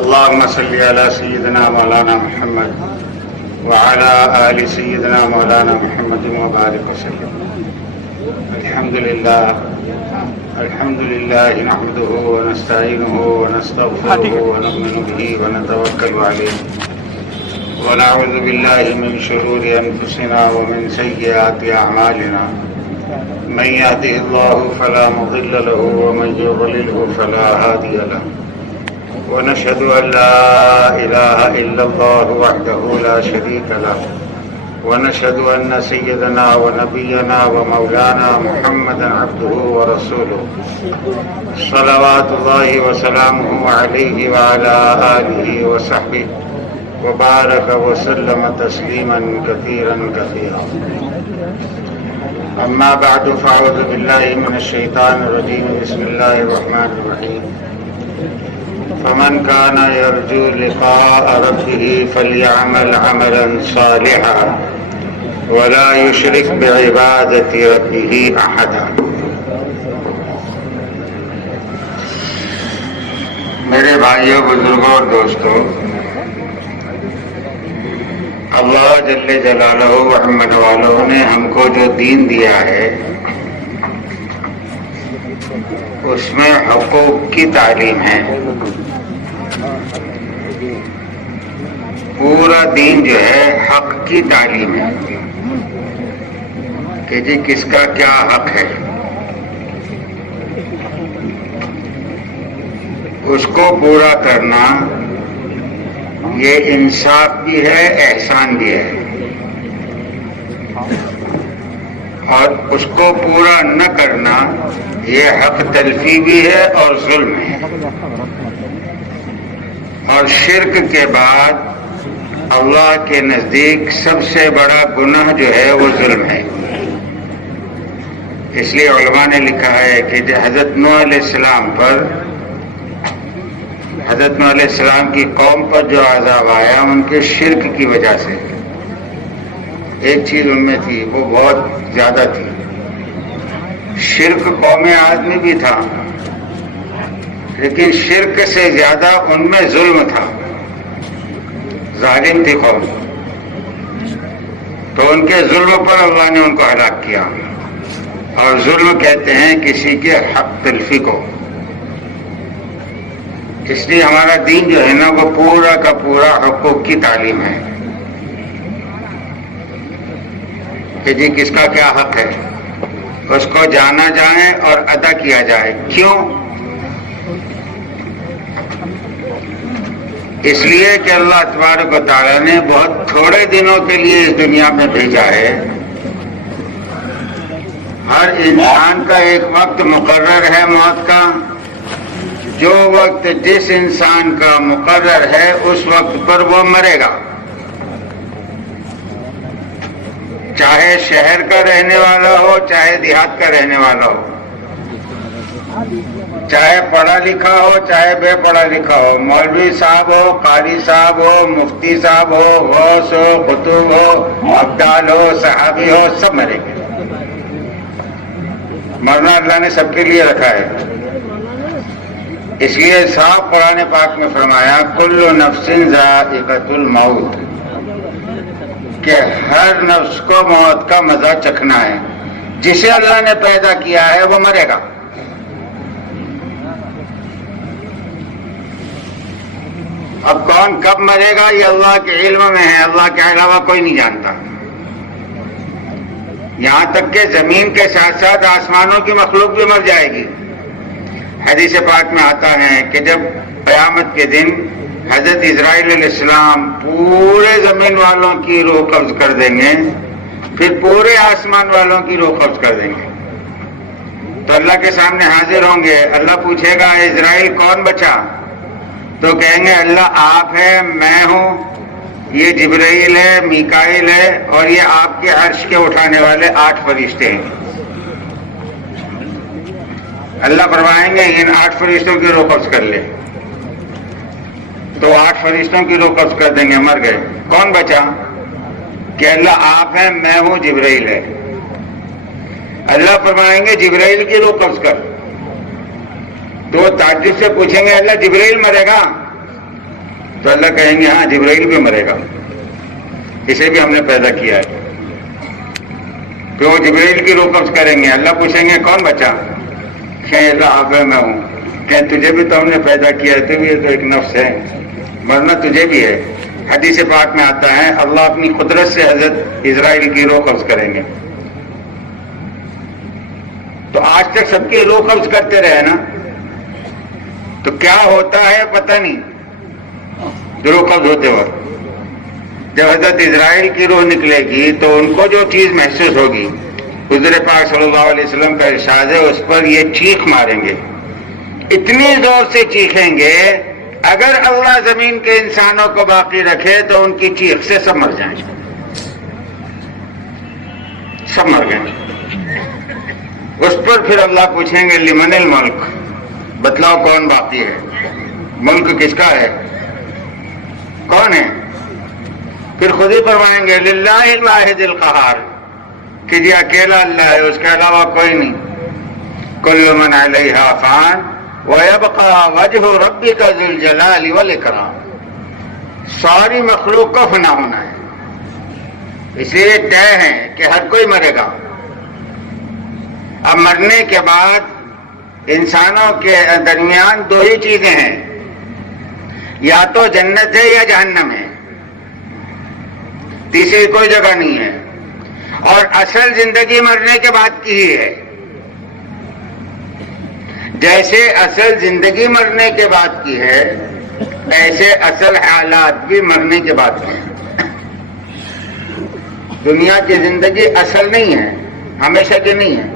اللهم صل على سيدنا مولانا محمد وعلى آل سيدنا مولانا محمد وبارك وسلم. الحمد لله نحمده ونستعينه ونستغفره ونؤمن به ونتوكل عليه ونعوذ بالله من شرور أنفسنا ومن سيئات أعمالنا. من يهده الله فلا مضل له ومن يضلله فلا هادي له. ونشهد أن لا إله إلا الله وحده لا شريك له. ونشهد أن سيدنا ونبينا ومولانا محمدا عبده ورسوله صلوات الله وسلامه عليه وعلى آله وصحبه وبارك وسلم تسليما كثيرا كثيرا. أما بعد فأعوذ بالله من الشيطان الرجيم. بسم الله الرحمن الرحيم. فمن كان يرجو لقاء ربه فليعمل عملا صالحا ولا يشرك بعبادة ربه أحدا. میرے بھائیوں، بزرگوں اور دوستوں، اللہ جل جلالہ رحمت والوں نے ہم کو جو دین دیا ہے اس میں حقوق کی تعلیم ہے. پورا دین جو ہے حق کی تعلیم ہے کہ جی کس کا کیا حق ہے، اس کو پورا کرنا یہ انصاف بھی ہے، احسان بھی ہے. اور اس کو پورا نہ کرنا یہ حق تلفی بھی ہے اور ظلم ہے. اور شرک کے بعد اللہ کے نزدیک سب سے بڑا گناہ جو ہے وہ ظلم ہے. اس لیے علماء نے لکھا ہے کہ حضرت نوح علیہ السلام کی قوم پر جو عذاب آیا ان کے شرک کی وجہ سے. ایک چیز ان میں تھی، وہ بہت زیادہ تھی. شرک قوم عاد میں بھی تھا، لیکن شرک سے زیادہ ان میں ظلم تھا. ظالم تھی قوم، تو ان کے ظلم پر اللہ نے ان کو ہلاک کیا. اور ظلم کہتے ہیں کسی کے حق تلفی کو. اس لیے ہمارا دین جو ہے نا وہ پورا کا پورا حقوق کی تعلیم ہے کہ جی کس کا کیا حق ہے، اس کو جانا جائے اور ادا کیا جائے. کیوں؟ اس لیے کہ اللہ تبارک و تعالیٰ نے بہت تھوڑے دنوں کے لیے اس دنیا میں بھیجا ہے. ہر انسان کا ایک وقت مقرر ہے موت کا. جو وقت جس انسان کا مقرر ہے اس وقت پر وہ مرے گا، چاہے شہر کا رہنے والا ہو چاہے دیہات کا رہنے والا ہو، چاہے پڑھا لکھا ہو چاہے بے پڑھا لکھا ہو، مولوی صاحب ہو، قاری صاحب ہو، مفتی صاحب ہو، غوث ہو، قطب ہو، ابدال ہو، صحابی ہو، سب مریں گے. مرنا اللہ نے سب کے لیے رکھا ہے. اس لیے صاحب قرآن پاک میں فرمایا کل نفس ذائقۃ الموت، کہ ہر نفس کو موت کا مزہ چکھنا ہے. جسے اللہ نے پیدا کیا ہے وہ مرے گا. اب کون کب مرے گا یہ اللہ کے علم میں ہے، اللہ کے علاوہ کوئی نہیں جانتا. یہاں تک کہ زمین کے ساتھ ساتھ آسمانوں کی مخلوق بھی مر جائے گی. حدیث پاک میں آتا ہے کہ جب قیامت کے دن حضرت اسرائیل علیہ السلام پورے زمین والوں کی روح قبض کر دیں گے، پھر پورے آسمان والوں کی روح قبض کر دیں گے، تو اللہ کے سامنے حاضر ہوں گے. اللہ پوچھے گا اسرائیل کون بچا؟ تو کہیں گے اللہ آپ ہیں، میں ہوں، یہ جبرائیل ہے، میکائیل ہے، اور یہ آپ کے عرش کے اٹھانے والے 8 فرشتے ہیں. اللہ فرمائیں گے ان 8 فرشتوں کی روح قبض کر لے. تو 8 فرشتوں کی روح قبض کر دیں گے، مر گئے. کون بچا؟ کہ اللہ آپ ہیں، میں ہوں، جبرائیل ہے. اللہ فرمائیں گے جبرائیل کی روح قبض کر. تو تعجب سے پوچھیں گے اللہ جبرائیل مرے گا؟ تو اللہ کہیں گے ہاں جبرائیل بھی مرے گا، اسے بھی ہم نے پیدا کیا ہے. پھر وہ جبرائیل کی روح قبض کریں گے. اللہ پوچھیں گے کون بچا؟ کہیں اللہ آپ میں ہوں. کہیں تجھے بھی تو ہم نے پیدا کیا ہے، تو بھی تو ایک نفس ہے، مرنا تجھے بھی ہے. حدیث پاک میں آتا ہے اللہ اپنی قدرت سے حضرت اسرائیل کی روح قبض کریں گے. تو آج تک سب کی روح قبض کرتے رہے نا، تو کیا ہوتا ہے پتہ نہیں. روح قبض ہوتے وقت جب حضرت اسرائیل کی روح نکلے گی تو ان کو جو چیز محسوس ہوگی، حضور پاک صلی اللہ علیہ وسلم کا ارشاد ہے اس پر یہ چیخ ماریں گے، اتنی زور سے چیخیں گے اگر اللہ زمین کے انسانوں کو باقی رکھے تو ان کی چیخ سے سب مر جائیں گے، سب مر گئے. اس پر پھر اللہ پوچھیں گے لمن الملک، بتلاؤ کون باقی ہے، ملک کس کا ہے، کون ہے؟ پھر خود ہی فرمائیں گے للہ الواحد القہار، کہ جی اکیلا اللہ ہے، اس کے علاوہ کوئی نہیں. کل من علیہا فان ویبقى وجہ ربک ذو الجلال والاکرام. ساری مخلوق کا فنا ہونا ہے، اس لیے طے ہے کہ ہر کوئی مرے گا. اب مرنے کے بعد انسانوں کے درمیان دو ہی چیزیں ہیں، یا تو جنت ہے یا جہنم ہے، تیسری کوئی جگہ نہیں ہے. اور اصل زندگی مرنے کے بعد کی ہی ہے. جیسے اصل زندگی مرنے کے بعد کی ہے، ایسے اصل حالات بھی مرنے کے بعد کی ہیں. دنیا کی زندگی اصل نہیں ہے، ہمیشہ کی نہیں ہے.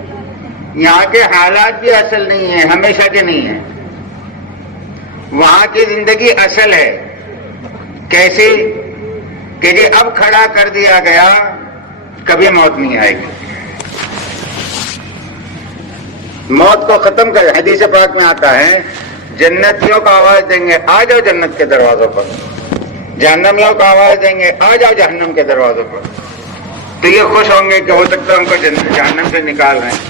یہاں کے حالات بھی اصل نہیں ہیں، ہمیشہ کے نہیں ہیں. وہاں کی زندگی اصل ہے. کیسی؟ کہ جی اب کھڑا کر دیا گیا، کبھی موت نہیں آئے گی. موت کو ختم کر. حدیث پاک میں آتا ہے جنتیوں کو آواز دیں گے آ جاؤ جنت کے دروازوں پر، جہنمیوں کو آواز دیں گے آ جاؤ جہنم کے دروازوں پر. تو یہ خوش ہوں گے کہ ہو سکتا ہے ہم کو جہنم سے نکال رہے ہیں.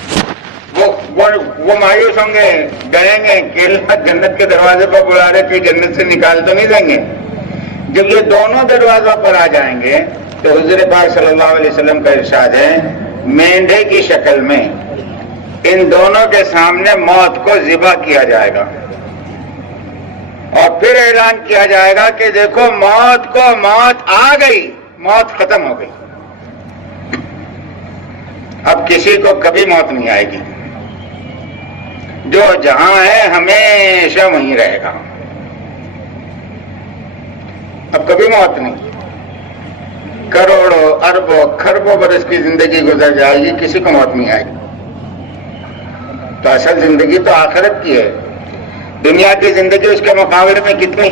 وہ مایوس ہوں گے، ڈریں گے کہ جنت کے دروازے پر بلا رہے کہ جنت سے نکال تو نہیں دیں گے. جب یہ دونوں دروازوں پر آ جائیں گے تو حضور پاک صلی اللہ علیہ وسلم کا ارشاد ہے مینڈھے کی شکل میں ان دونوں کے سامنے موت کو ذبح کیا جائے گا، اور پھر اعلان کیا جائے گا کہ دیکھو موت کو موت آ گئی، موت ختم ہو گئی. اب کسی کو کبھی موت نہیں آئے گی. جو جہاں ہے ہمیشہ وہیں رہے گا، اب کبھی موت نہیں. کروڑوں اربوں کھربوں برس کی زندگی گزر جائے گی، کسی کو موت نہیں آئے گی. تو اصل زندگی تو آخرت کی ہے. دنیا کی زندگی اس کے مقابلے میں کتنی؟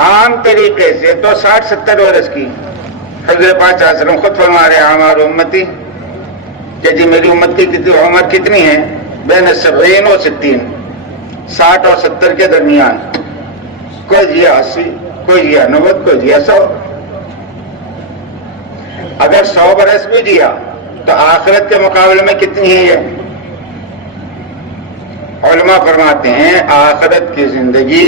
عام طریقے سے تو 60-70 برس کی. حضرت پاک صلی اللہ علیہ وسلم خود فرما رہے ہماری امتی کہ جی میری امت کی عمر کتنی ہے؟ بین 70 و 60، 60 اور 70 کے درمیان. کوئی جیا 80، کوئی جیا 90، کوئی جیا 100. اگر 100 برس بھی جیا تو آخرت کے مقابلے میں کتنی ہے یہ؟ علماء فرماتے ہیں آخرت کی زندگی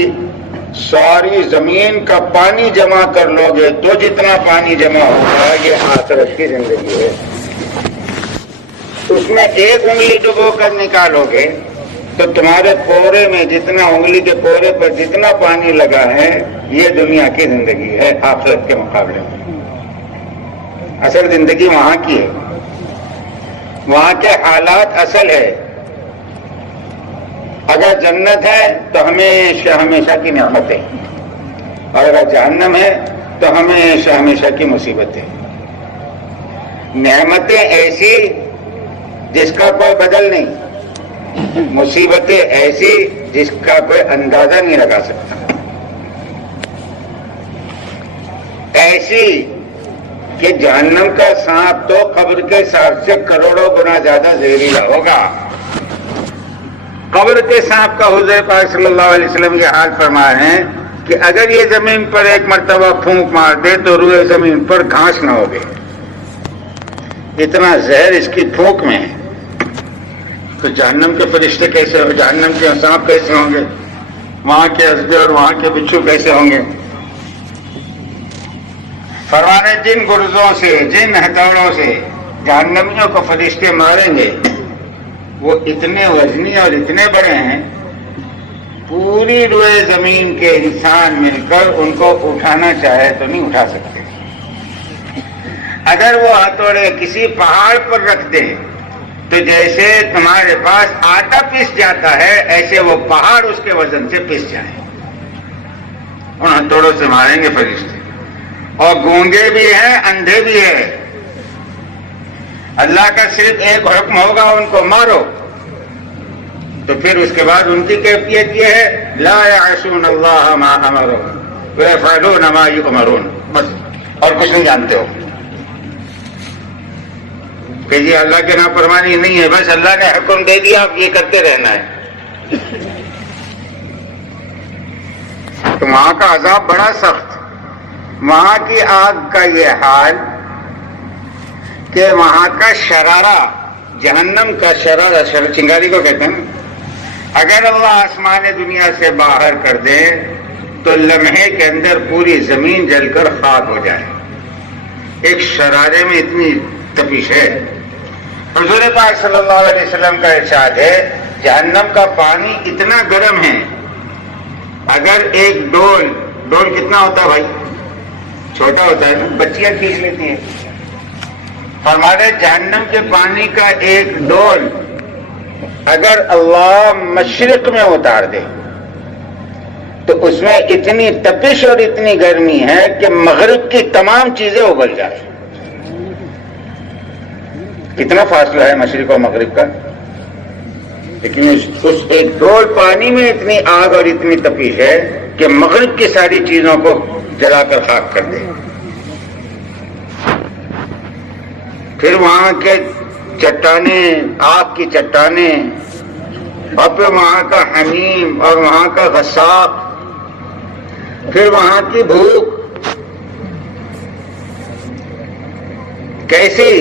ساری زمین کا پانی جمع کر لو گے تو جتنا پانی جمع ہوگا یہ آخرت کی زندگی ہے. اس میں ایک انگلی ڈبو کر نکالو گے تو تمہارے پورے میں جتنا انگلی کے پورے پر جتنا پانی لگا ہے یہ دنیا کی زندگی ہے آخرت کے مقابلے میں. اصل زندگی وہاں کی ہے، وہاں کے حالات اصل ہے. اگر جنت ہے تو ہمیشہ ہمیشہ کی نعمتیں، اور اگر جہنم ہے تو ہمیشہ ہمیشہ کی مصیبتیں. نعمتیں ایسی جس کا کوئی بدل نہیں، مصیبتیں ایسی جس کا کوئی اندازہ نہیں لگا سکتا. ایسی کہ جہنم کا سانپ تو قبر کے سانپ سے کروڑوں گنا زیادہ زہریلا ہوگا. قبر کے سانپ کا حضور پاک صلی اللہ علیہ وسلم یہ حال فرما رہے ہیں کہ اگر یہ زمین پر ایک مرتبہ پھونک مار دے تو روئے زمین پر گھاس نہ ہوگی، اتنا زہر اس کی پھونک میں ہے. تو جہنم کے فرشتے کیسے ہو، جہنم کے سانپ کیسے ہوں گے؟ وہاں کے عزبے اور وہاں کے بچھو کیسے ہوں گے؟ فرمانے جن گرزوں سے، جن ہتھوڑوں سے جہنمیوں کو فرشتے ماریں گے وہ اتنے وزنی اور اتنے بڑے ہیں، پوری روئے زمین کے انسان مل کر ان کو اٹھانا چاہے تو نہیں اٹھا سکتے۔ اگر وہ ہتھوڑے کسی پہاڑ پر رکھ دیں تو جیسے تمہارے پاس آٹا پس جاتا ہے ایسے وہ پہاڑ اس کے وزن سے پس جائیں۔ ان ہتھوڑوں سے ماریں گے فرشتے، اور گونگے بھی ہیں، اندھے بھی ہیں۔ اللہ کا صرف ایک حکم ہوگا ان کو مارو، تو پھر اس کے بعد ان کی کیفیت یہ ہے لا یعصون اللہ ما امرهم ویفعلون ما یؤمرون، بس اور کچھ نہیں جانتے ہو کہ یہ اللہ کے نافرمانی نہیں ہے، بس اللہ نے حکم دے دیا اب یہ کرتے رہنا ہے۔ تو وہاں کا عذاب بڑا سخت، وہاں کی آگ کا یہ حال کہ وہاں کا شرارہ، جہنم کا شرارہ، چنگاری کو کہتے ہیں، اگر اللہ آسمان دنیا سے باہر کر دے تو لمحے کے اندر پوری زمین جل کر خاک ہو جائے۔ ایک شرارے میں اتنی تپش ہے۔ حضور پاک صلی اللہ علیہ وسلم کا ارشاد ہے جہنم کا پانی اتنا گرم ہے، اگر ایک ڈول کتنا ہوتا ہے بھائی؟ چھوٹا ہوتا ہے نا، بچیاں کھینچ لیتی ہیں۔ ہمارے جہنم کے پانی کا ایک ڈول اگر اللہ مشرق میں اتار دے تو اس میں اتنی تپش اور اتنی گرمی ہے کہ مغرب کی تمام چیزیں ابل جائیں۔ کتنا فاصلہ ہے مشرق اور مغرب کا، لیکن اس ایک ڈول پانی میں اتنی آگ اور اتنی تپش ہے کہ مغرب کی ساری چیزوں کو جلا کر خاک کر دے۔ پھر وہاں کے چٹانیں، آگ کی چٹانیں، اور پھر وہاں کا حمیم اور وہاں کا غساق، پھر وہاں کی بھوک کیسی،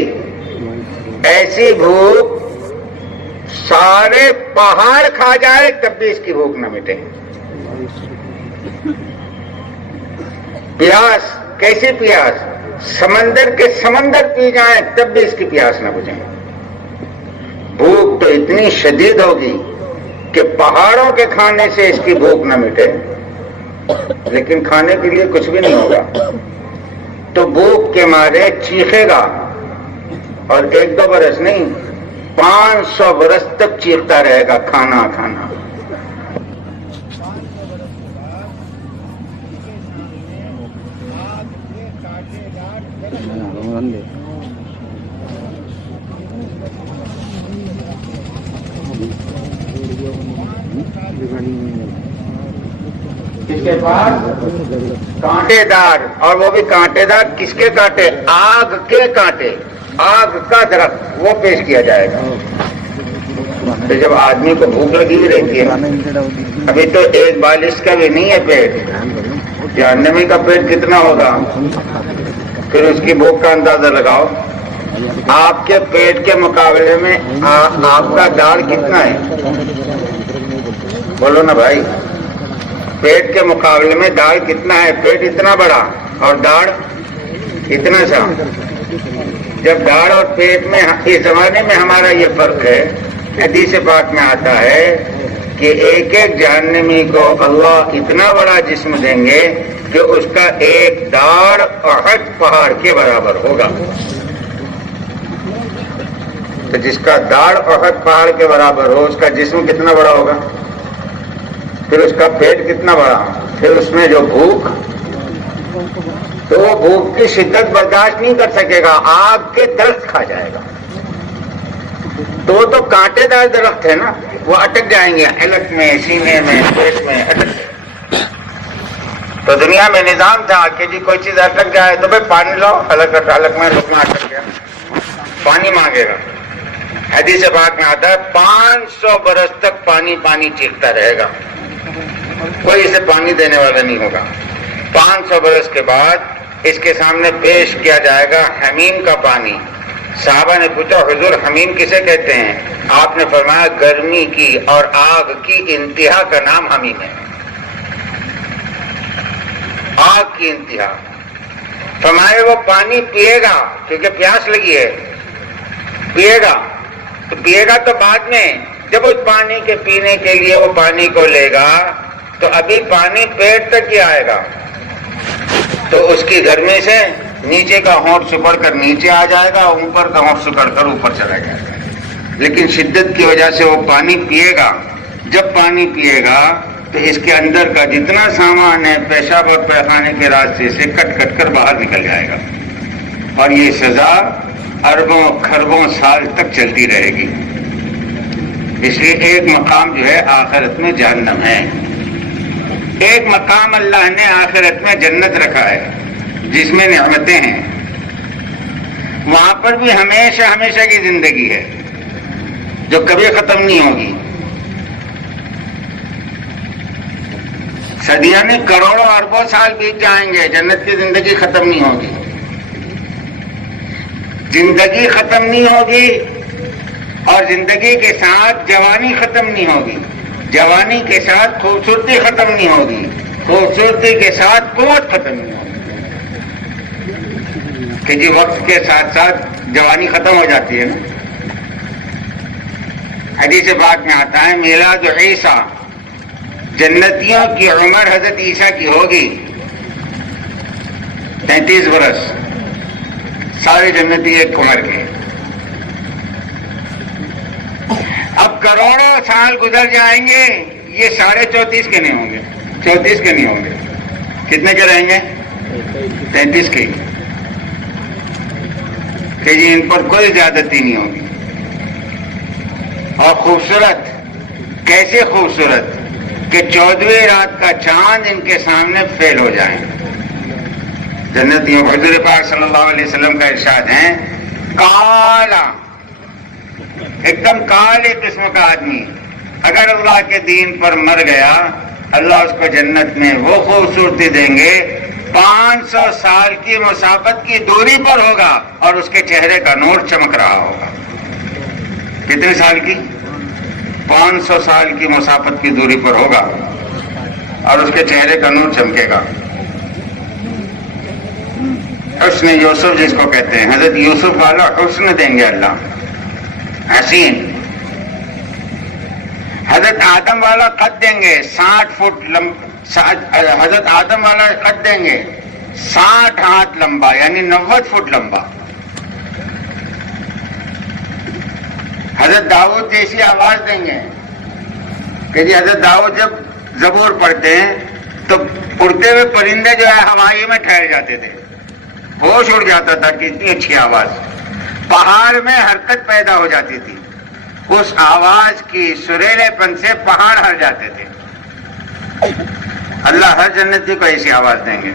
ایسی بھوک سارے پہاڑ کھا جائے تب بھی اس کی بھوک نہ مٹے۔ پیاس، کیسی پیاس، سمندر کے سمندر پی جائیں تب بھی اس کی پیاس نہ بجھے۔ بھوک تو اتنی شدید ہوگی کہ پہاڑوں کے کھانے سے اس کی بھوک نہ مٹے، لیکن کھانے کے لیے کچھ بھی نہیں ہوگا تو بھوک کے مارے چیخے گا، اور 1-2 برس نہیں، 500 برس تک چیختا رہے گا کھانا کھانا۔ اس کے بعد کانٹے دار، اور وہ بھی کانٹے دار کس کے کانٹے؟ آگ کے کانٹے، آگ کا درخت وہ پیش کیا جائے گا۔ تو جب آدمی کو بھوک لگی ہوئی رہتی ہے، ابھی تو ایک بالش کا بھی نہیں ہے پیٹ، جہنمی کا پیٹ کتنا ہوگا، پھر اس کی بھوک کا اندازہ لگاؤ۔ آپ کے پیٹ کے مقابلے میں آپ کا داڑھ کتنا ہے؟ بولو نا بھائی، پیٹ کے مقابلے میں داڑھ کتنا ہے؟ پیٹ اتنا بڑا اور داڑھ اتنا سا۔ جب داڑھ اور پیٹ میں اس زمانے میں ہمارا یہ فرق ہے، حدیث پاک میں آتا ہے کہ ایک ایک جہنمی کو اللہ اتنا بڑا جسم دیں گے کہ اس کا ایک داڑھ احد پہاڑ کے برابر ہوگا۔ تو جس کا داڑھ احد پہاڑ کے برابر ہو، اس کا جسم کتنا بڑا ہوگا، پھر اس کا پیٹ کتنا بڑا، پھر اس میں جو بھوک، تو وہ بھوک کی شدت برداشت نہیں کر سکے گا، آگ کے درخت کھا جائے گا۔ تو وہ تو کانٹے دار درخت ہے نا، وہ اٹک جائیں گے حلق میں، سینے میں، پیٹ میں اٹک۔ تو دنیا میں نظام تھا کہ جی کوئی چیز اٹک جائے تو بھائی پانی لاؤ، حلق میں لقمہ اٹک گیا، پانی مانگے گا۔ حدیث پاک میں آتا ہے 500 برس تک پانی پانی چیختا رہے گا، کوئی اسے پانی دینے والا نہیں ہوگا۔ 500 برس کے بعد اس کے سامنے پیش کیا جائے گا حمیم کا پانی۔ صحابہ نے پوچھا حضور حمیم کسے کہتے ہیں؟ آپ نے فرمایا گرمی کی اور آگ کی انتہا کا نام حمیم ہے۔ آگ کی انتہا. فرمائے وہ پانی پیے گا کیونکہ پیاس لگی ہے، پیے گا تو بعد میں جب اس پانی کے پینے کے لیے وہ پانی کو لے گا تو ابھی پانی پیٹ تک ہی آئے گا، تو اس کی گرمی سے نیچے کا ہونٹ سکڑ کر نیچے آ جائے گا، اوپر کا ہونٹ سکڑ کر اوپر چلا جائے گا. لیکن شدت کی وجہ سے وہ پانی پیے گا. جب پانی پیے گا تو اس کے اندر کا جتنا سامان ہے پیشاب اور پیخانے کے راستے سے کٹ کٹ کر باہر نکل جائے گا، اور یہ سزا اربوں کھربوں سال تک چلتی رہے گی. اس لیے ایک مقام جو ہے آخرت میں جہنم ہے، ایک مقام اللہ نے آخرت میں جنت رکھا ہے جس میں نعمتیں ہیں. وہاں پر بھی ہمیشہ ہمیشہ کی زندگی ہے جو کبھی ختم نہیں ہوگی. صدیاں نہیں کروڑوں اربوں سال بیت جائیں گے، جنت کی زندگی ختم نہیں ہوگی. زندگی ختم نہیں ہوگی اور زندگی کے ساتھ جوانی ختم نہیں ہوگی، جوانی کے ساتھ خوبصورتی ختم نہیں ہوگی، خوبصورتی کے ساتھ قوت ختم نہیں ہوگی. کہ جی وقت کے ساتھ ساتھ جوانی ختم ہو جاتی ہے نا. حدیث پاک میں آتا ہے میلاد عیسیٰ، جنتیوں کی عمر حضرت عیسیٰ کی ہوگی 33 برس، سارے جنتی ایک عمر کے. اب کروڑوں سال گزر جائیں گے، یہ 34.5 کے نہیں ہوں گے، 34 کے نہیں ہوں گے، کتنے کے رہیں گے؟ 33 کے. کہ جی ان پر کوئی زیادتی نہیں ہوگی. اور خوبصورت، کیسے خوبصورت کہ 14ویں رات کا چاند ان کے سامنے فیل ہو جائیں. جنتیوں حضور پاک صلی اللہ علیہ وسلم کا ارشاد ہے کالا، ایک دم کالے قسم کا آدمی اگر اللہ کے دین پر مر گیا، اللہ اس کو جنت میں وہ خوبصورتی دیں گے 500 سال کی مسافت کی دوری پر ہوگا اور اس کے چہرے کا نور چمک رہا ہوگا. کتنے سال کی؟ 500 سال کی مسافت کی دوری پر ہوگا اور اس کے چہرے کا نور چمکے گا. حسن یوسف جس کو کہتے ہیں، حضرت یوسف والا حسن دیں گے اللہ، حسین. حضرت آدم والا قد دیں گے 60 فٹ حضرت آدم والا قد دیں گے 60 ہاتھ لمبا، یعنی 90 فٹ لمبا. حضرت داؤد جیسی آواز دیں گے کہ جی حضرت داؤد جب زبور پڑھتے ہیں تو اڑتے ہوئے پرندے جو ہے ہوائی میں ٹھہر جاتے تھے، ہوش اڑ جاتا تھا کہ اتنی اچھی آواز. پہاڑ میں حرکت پیدا ہو جاتی تھی، اس آواز کی سریلے پن سے پہاڑ ہل جاتے تھے. اللہ ہر جنتی کو ایسی آواز دیں گے.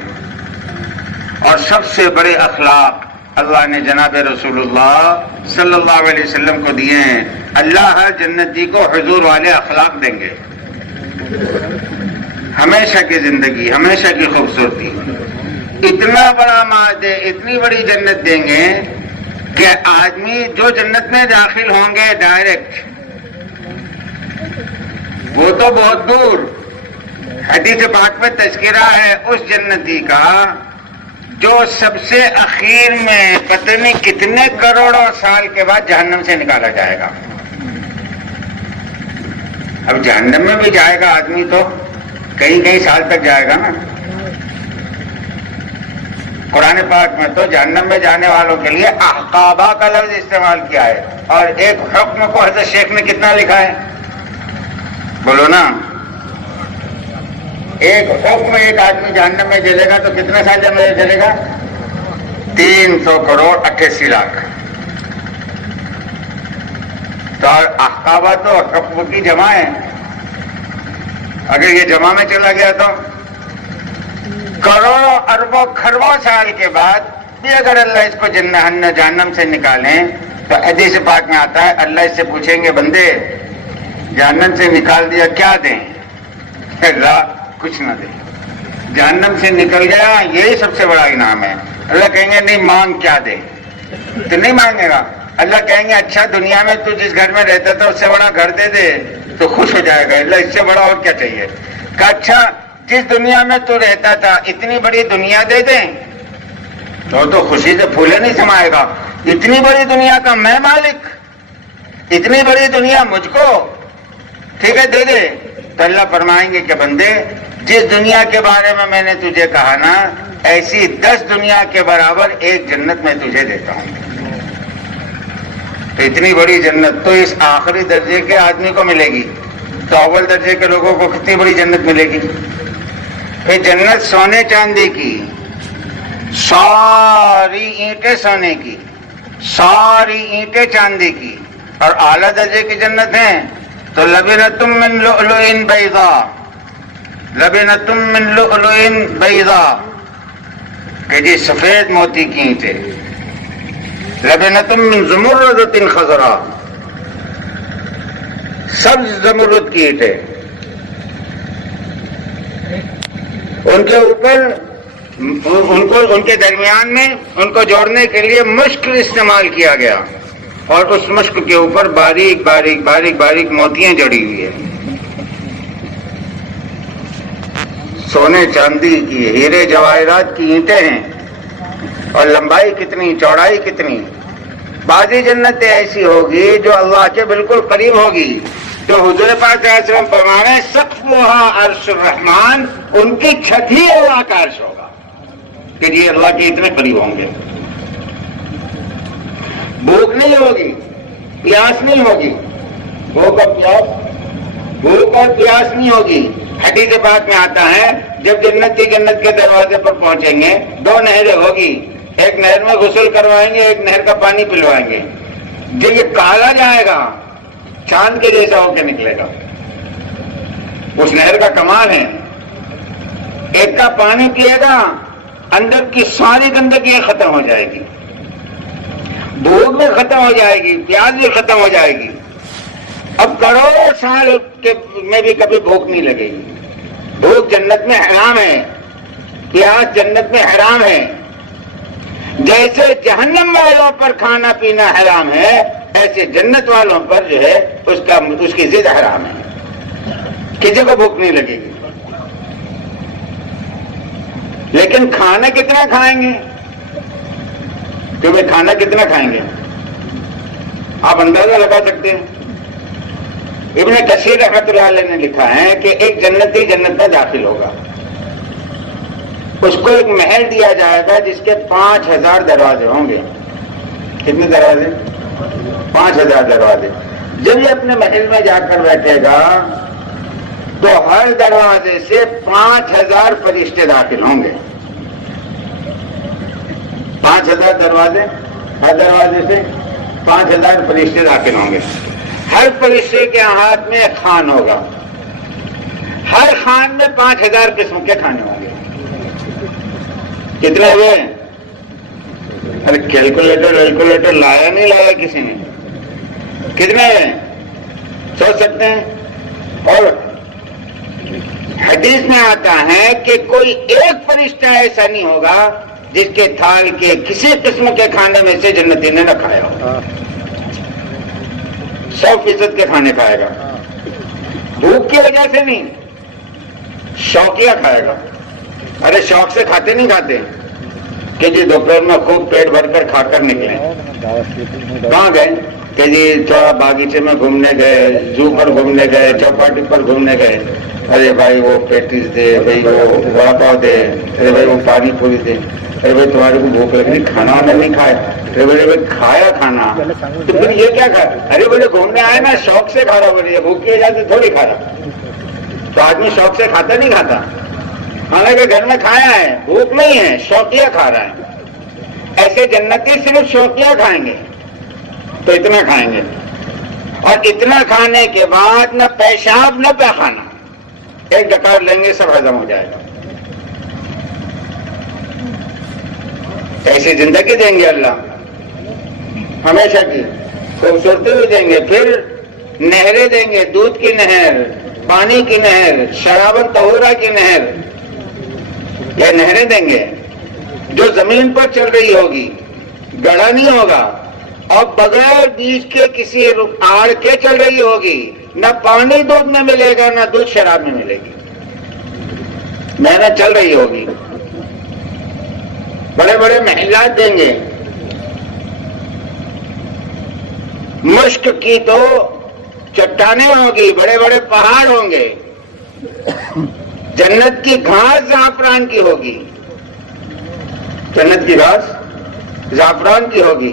اور سب سے بڑے اخلاق اللہ نے جناب رسول اللہ صلی اللہ علیہ وسلم کو دیے ہیں. اللہ ہر جنتی کو حضور والے اخلاق دیں گے، ہمیشہ کی زندگی، ہمیشہ کی خوبصورتی. اتنا بڑا معاہدے، اتنی بڑی جنت دیں گے کہ آدمی جو جنت میں داخل ہوں گے ڈائریکٹ، وہ تو بہت دور. حدیث پاک میں تذکرہ ہے اس جنتی کا جو سب سے اخیر میں پتہ نہیں کتنے کروڑوں سال کے بعد جہنم سے نکالا جائے گا. اب جہنم میں بھی جائے گا آدمی تو کئی سال تک جائے گا نا. قرآن پاک میں تو جہنم میں جانے والوں کے لیے احقابہ کا لفظ استعمال کیا ہے، اور ایک حکم کو حضرت شیخ نے کتنا لکھا ہے بولو نا. ایک حکم ایک آدمی جہنم میں جلے گا تو کتنے سال جلے گا؟ 300 کروڑ 88 لاکھ. تو احقابہ تو حکم کی جمع ہے. اگر یہ جمع میں چلا گیا تو کروڑوں اربوں کھربوں سال کے بعد بھی اگر اللہ اس کو جہنم سے نکالیں تو حدیث پاک میں آتا ہے اللہ اس سے پوچھیں گے بندے جہنم سے نکال دیا کیا دیں؟ اللہ کچھ نہ دیں. جہنم سے نکل گیا یہی سب سے بڑا انعام ہے. اللہ کہیں گے نہیں مانگ کیا دیں؟ تو نہیں مانگے گا. اللہ کہیں گے اچھا دنیا میں تو جس گھر میں رہتا تھا اس سے بڑا گھر دے دے تو خوش ہو جائے گا. اللہ اس سے بڑا اور کیا چاہیے؟ کہ اچھا جس دنیا میں تو رہتا تھا اتنی بڑی دنیا دے دیں تو خوشی سے پھولے نہیں سمائے گا. اتنی بڑی دنیا کا میں مالک, اتنی بڑی دنیا مجھ کو, ٹھیک ہے دے دے. تو اللہ فرمائیں گے کہ بندے جس دنیا کے بارے میں میں نے تجھے کہا نا ایسی 10 دنیا کے برابر ایک جنت میں تجھے دیتا ہوں. تو اتنی بڑی جنت تو اس آخری درجے کے آدمی کو ملے گی, تو اول درجے کے لوگوں کو کتنی بڑی جنت ملے گی. پھر جنت سونے چاندی کی, ساری اینٹیں سونے کی, ساری اینٹیں چاندی کی, اور اعلیٰ درجے کی جنت ہیں تو لبنۃ من لؤلؤ بیضاء, لبنۃ من لؤلؤ بیضاء کہ جی سفید موتی کی اینٹیں, لبنۃ من زمرد خضراء سبز زمرد کی اینٹیں. ان کے اوپر ان کے درمیان میں ان کو جوڑنے کے لیے مشک استعمال کیا گیا, اور اس مشک کے اوپر باریک باریک باریک باریک موتیاں جڑی ہوئی ہیں. سونے چاندی کی ہیرے جواہرات کی اینٹیں ہیں, اور لمبائی کتنی, چوڑائی کتنی. بعضی جنتیں ایسی ہوگی جو اللہ کے بالکل قریب ہوگی. تو حضور پاک صلی اللہ علیہ وسلم فرما رہے ہیں سقفها عرش الرحمن, ان کی چھت ہی اللہ کا عرش ہوگا کہ یہ اللہ کے اتنے قریب ہوں گے. بھوک نہیں ہوگی, پیاس نہیں ہوگی, بھوک اور پیاس نہیں ہوگی. حدیث پاک میں آتا ہے جب جنتی جنت کے دروازے پر پہنچیں گے 2 نہریں ہوگی, ایک نہر میں غسل کروائیں گے, ایک نہر کا پانی پلوائیں گے. جب یہ کالا جائے گا چاند کے جیسا ہو کے نکلے گا. اس نہر کا کمال ہے, ایک کا پانی پیے گا اندر کی ساری گندگی ختم ہو جائے گی, بھوک بھی ختم ہو جائے گی, پیاس بھی ختم ہو جائے گی. اب کروڑوں سال میں بھی کبھی بھوک نہیں لگے گی. بھوک جنت میں حرام ہے, پیاس جنت میں حرام ہے. جیسے جہنم والوں پر کھانا پینا حرام ہے ایسے جنت والوں پر جو ہے اس کی ضد حرام ہے. کسی کو بھوک نہیں لگے گی. لیکن کھانا کتنا کھائیں گے, کیونکہ کھانا کتنا کھائیں گے آپ اندازہ لگا سکتے ہیں. ابن کثیر رحمۃ اللہ علیہ نے لکھا ہے کہ ایک جنتی جنت میں داخل ہوگا, اس کو ایک محل دیا جائے گا جس کے 5000 دروازے ہوں گے. کتنے دروازے؟ 5000 دروازے. جب یہ اپنے محل میں جا کر بیٹھے گا تو ہر دروازے سے 5000 فرشتے داخل ہوں گے. 5000 دروازے, ہر دروازے سے 5000 فرشتے داخل ہوں گے. ہر فرشتے کے ہاتھ میں ایک خوان ہوگا, ہر خوان میں 5000 قسم کے کھانے ہوں گے. کتنے ہوئے؟ ارے کیلکولیٹر لایا نہیں لایا کسی نے, کتنے ہیں سوچ سکتے ہیں. اور حدیث میں آتا ہے کہ کوئی ایک فرشتہ ایسا نہیں ہوگا جس کے تھال کے کسی قسم کے کھانے میں سے جنتی نے نہ کھایا ہو. 100% کے کھانے کھائے گا. بھوک کی وجہ سے نہیں, شوقیہ کھائے گا. ارے شوق سے کھاتے نہیں کھاتے کہ جی دوپہر میں خوب پیٹ بھر کر کھا کر نکلے. کہاں گئے کہ جی تھوڑا باغیچے میں گھومنے گئے, زو پر گھومنے گئے, چوپاٹی پر گھومنے گئے. ارے بھائی وہ پیٹیز دے, بھائی وہ وڑا پاؤ دے, ارے بھائی وہ پانی پوری دے, ارے بھائی تمہارے کو بھوک لگ رہی, کھانا وانا نہیں کھایا, ارے بھائی کھایا کھانا, تو پھر یہ کیا کھا, ارے بولے گھومنے آئے نا شوق سے کھا رہا, بولے بھوک کی وجہ سے تھوڑی کھا رہا. تو آدمی شوق سے کھاتا نہیں کھاتا, حالانکہ گھر میں کھایا ہے, بھوک نہیں ہے, شوقیہ کھا رہا ہے. ایسے جنتی صرف شوقیہ کھائیں گے تو اتنا کھائیں گے, اور اتنا کھانے کے بعد نہ پیشاب نہ پیخانہ, ایک ڈکار لیں گے سب ہضم ہو جائے گا. ایسی زندگی دیں گے اللہ ہمیشہ کی, خوبصورتی بھی دیں گے. پھر نہریں دیں گے, دودھ کی نہر, پانی کی نہر, شرابن طہورہ کی نہر. یہ نہریں دیں گے جو زمین پر چل رہی ہوگی, گڑھا نہیں ہوگا, اور بغیر بیچ کے کسی آڑ کے چل رہی ہوگی. نہ پانی دودھ میں ملے گا, نہ دودھ شراب میں ملے گی. محنت چل رہی ہوگی، بڑے بڑے محلات دیں گے، مشک کی تو چٹانیں ہوگی، بڑے بڑے پہاڑ ہوں گے، جنت کی گھاس زعفران کی ہوگی، جنت کی گھاس زعفران کی ہوگی،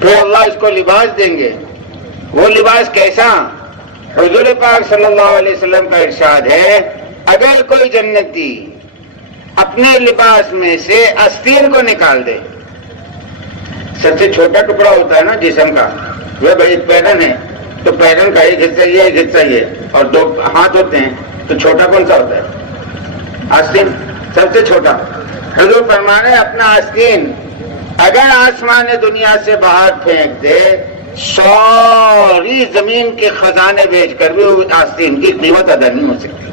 پھر اللہ اس کو لباس دیں گے۔ وہ لباس کیسا؟ حضور پاک صلی اللہ علیہ وسلم کا ارشاد ہے، اگر کوئی جنتی اپنے لباس میں سے آستین کو نکال دے، سب سے چھوٹا ٹکڑا ہوتا ہے نا جسم کا، وہ بھائی پیرن ہے تو پیرن کا ایک حصہ یہ ایک حصہ یہ، اور دو ہاتھ ہوتے ہیں تو چھوٹا کون سا ہوتا ہے؟ آستین، سب سے چھوٹا۔ حضور فرما رہے اپنا آستین اگر آسمان دنیا سے باہر پھینک دے، ساری زمین کے خزانے بیچ کر بھی وہ آستین کی قیمت ادا نہیں ہو سکتی۔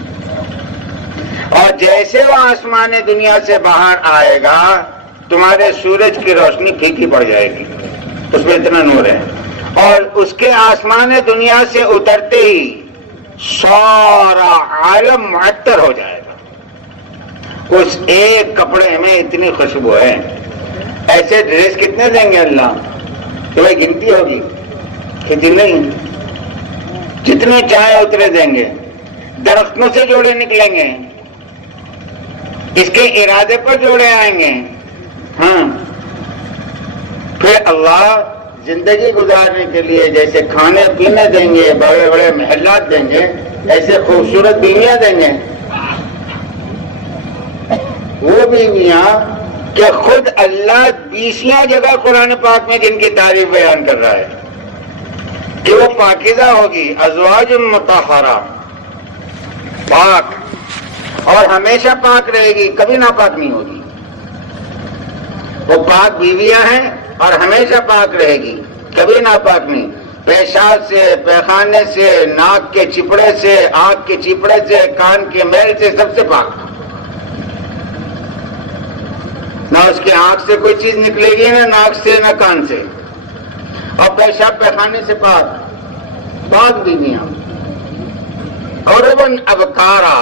اور جیسے وہ آسمان دنیا سے باہر آئے گا، تمہارے سورج کی روشنی پھیکی پڑ جائے گی، اس میں اتنا نور ہے، اور اس کے آسمان دنیا سے اترتے ہی سارا عالم معطر ہو جائے گا۔ اس ایک کپڑے میں اتنی خوشبو ہے۔ ایسے ڈریس کتنے دیں گے اللہ؟ تو وہ گنتی ہوگی، کتنی نہیں، جتنے چاہے اتنے دیں گے۔ درختوں سے جوڑے نکلیں گے، اس کے ارادے پر جوڑے آئیں گے۔ ہاں، پھر اللہ زندگی گزارنے کے لیے جیسے کھانے پینے دیں گے، بڑے بڑے محلات دیں گے، ایسے خوبصورت بیویاں دیں گے۔ وہ بیویاں کہ خود اللہ 20 جگہ قرآن پاک میں جن کی تعریف بیان کر رہا ہے کہ وہ پاکیزہ ہوگی، ازواج مطہرہ، پاک، اور ہمیشہ پاک رہے گی، کبھی ناپاک نہیں ہوگی۔ وہ پاک بیویاں ہیں اور ہمیشہ پاک رہے گی، کبھی ناپاک نہیں، پیشاب سے، پیخانے سے، ناک کے چپڑے سے، آنکھ کے چپڑے سے، کان کے میل سے، سب سے پاک۔ نہ اس کی آنکھ سے کوئی چیز نکلے گی، نہ ناک سے، نہ کان سے، اور پیشاب پیخانے سے پاک، پاک بیویاں۔ عرباً ابکارا،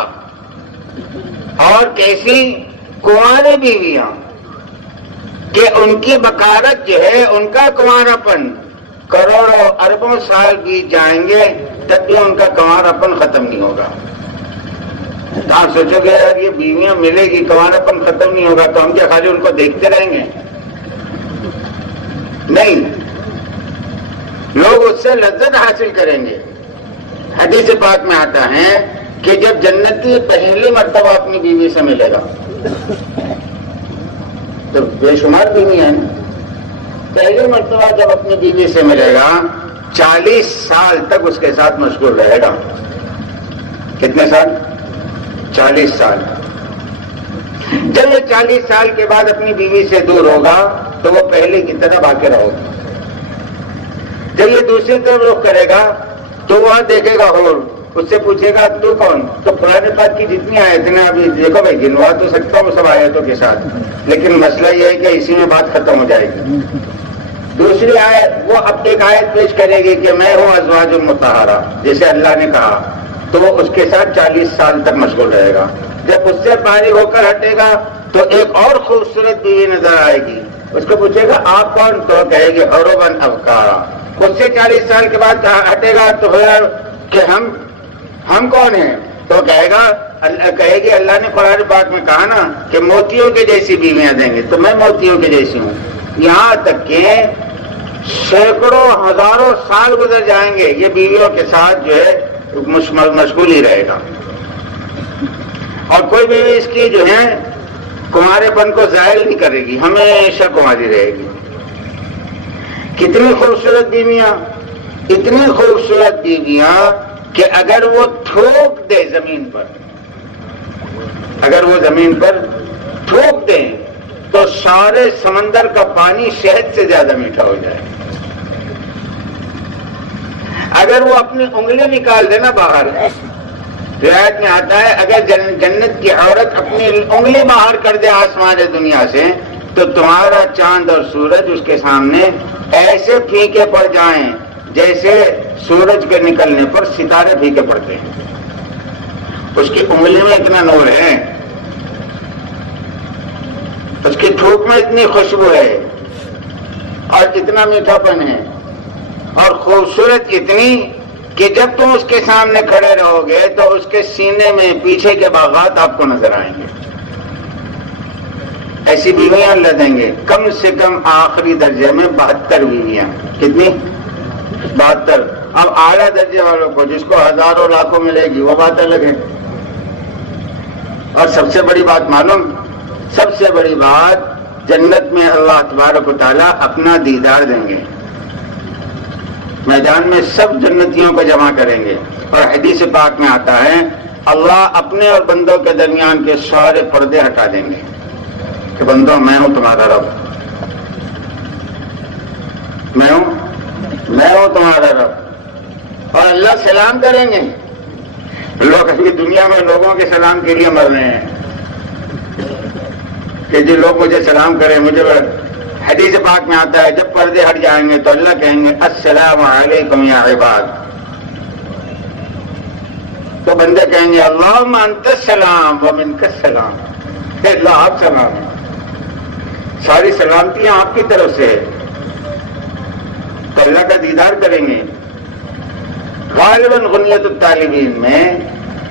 اور کیسی؟ کنواری بیویاں کہ ان کی بکارت جو ہے، ان کا کنوارپن کروڑوں اربوں سال بیت جائیں گے تب بھی ان کا کنوارپن ختم نہیں ہوگا۔ آپ سوچو گے یار یہ بیویاں ملے گی، کنوارپن ختم نہیں ہوگا تو ہم کیا خالی ان کو دیکھتے رہیں گے؟ نہیں، لوگ اس سے لذت حاصل کریں گے۔ حدیث پاک میں آتا ہے کہ جب جنتی پہلی مرتبہ اپنی بیوی سے ملے گا، تو بے شمار بیوی ہیں، پہلی مرتبہ جب اپنی بیوی سے ملے گا 40 سال تک اس کے ساتھ مشغول رہے گا۔ کتنے سال؟ 40 سال۔ جب یہ 40 سال کے بعد اپنی بیوی سے دور ہوگا تو وہ پہلے کی طرح باقی رہے گا۔ جب یہ دوسری طرف رخ کرے گا تو وہاں دیکھے گا اور اس سے پوچھے گا تو کون؟ تو قرآن پاک کی جتنی آیتیں ہیں، ابھی دیکھو بھائی گنوا تو سکتا ہوں سب آیتوں کے ساتھ، لیکن مسئلہ یہ ہے کہ اسی میں بات ختم ہو جائے گی۔ دوسری آیت وہ اب ایک آیت پیش کرے گی کہ میں ہوں ازواج مطہرہ، جیسے اللہ نے کہا، تو وہ اس کے ساتھ 40 سال تک مشغول رہے گا۔ جب اس سے فارغ ہو کر ہٹے گا تو ایک اور خوبصورت بیوی نظر آئے گی، اس کو پوچھے گا آپ کون؟ تو کہے گی عرباً ابکارا۔ اس سے 40 سال کے بعد ہٹے گا تو کہ ہم کون ہیں؟ تو کہے گی اللہ نے قرآن پاک میں کہا نا کہ موتیوں کے جیسی بیویاں دیں گے، تو میں موتیوں کے جیسی ہوں۔ یہاں تک کہ سینکڑوں ہزاروں سال گزر جائیں گے، یہ بیویوں کے ساتھ جو ہے مشغول ہی رہے گا، اور کوئی بیوی اس کی جو ہے کنوارے پن کو ظاہر نہیں کرے گی، ہمیشہ کنواری رہے گی۔ کتنی خوبصورت بیویاں، اتنی خوبصورت بیویاں کہ اگر وہ تھوک دے زمین پر، اگر وہ زمین پر تھوک دیں تو سارے سمندر کا پانی شہد سے زیادہ میٹھا ہو جائے۔ اگر وہ اپنی انگلی نکال دے نا باہر، روایت میں آتا ہے اگر جنت کی عورت اپنی انگلی باہر کر دے آسمان دنیا سے تو تمہارا چاند اور سورج اس کے سامنے ایسے پھیکے پڑ جائیں جیسے سورج کے نکلنے پر ستارے پھیکے پڑتے ہیں۔ اس کی انگلی میں اتنا نور ہے اس کی تھوک میں اتنی خوشبو ہے اور اتنا میٹھا پن ہے اور خوبصورت اتنی کہ جب تم اس کے سامنے کھڑے رہو گے تو اس کے سینے میں پیچھے کے باغات آپ کو نظر آئیں گے. ایسی بیویاں اللہ دیں گے کم سے کم آخری درجے میں 72 بیویاں. کتنی؟ 72. اب اعلیٰ درجے والوں کو جس کو ہزاروں لاکھوں ملے گی وہ بات الگ ہے. اور سب سے بڑی بات معلوم، سب سے بڑی بات، جنت میں اللہ تبارک و تعالیٰ اپنا دیدار دیں گے. میدان میں سب جنتیوں کو جمع کریں گے اور حدیث پاک میں آتا ہے اللہ اپنے اور بندوں کے درمیان کے سارے پردے ہٹا دیں گے کہ بندوں میں ہوں تمہارا رب، میں ہوں تمہارا رب. اور اللہ سلام کریں گے. لوگ ابھی دنیا میں لوگوں کے سلام کے لیے مر رہے ہیں کہ جو لوگ مجھے سلام کریں. مجھے حدیث پاک میں آتا ہے جب پردے ہٹ جائیں گے تو اللہ کہیں گے السلام علیکم یا عباد. تو بندے کہیں گے اللہم انت السلام ومنک السلام. اللہ آپ سلام ہیں، ساری سلامتیاں آپ کی طرف سے. تو اللہ کا دیدار کریں گے. غالباً غنیت الطالبین میں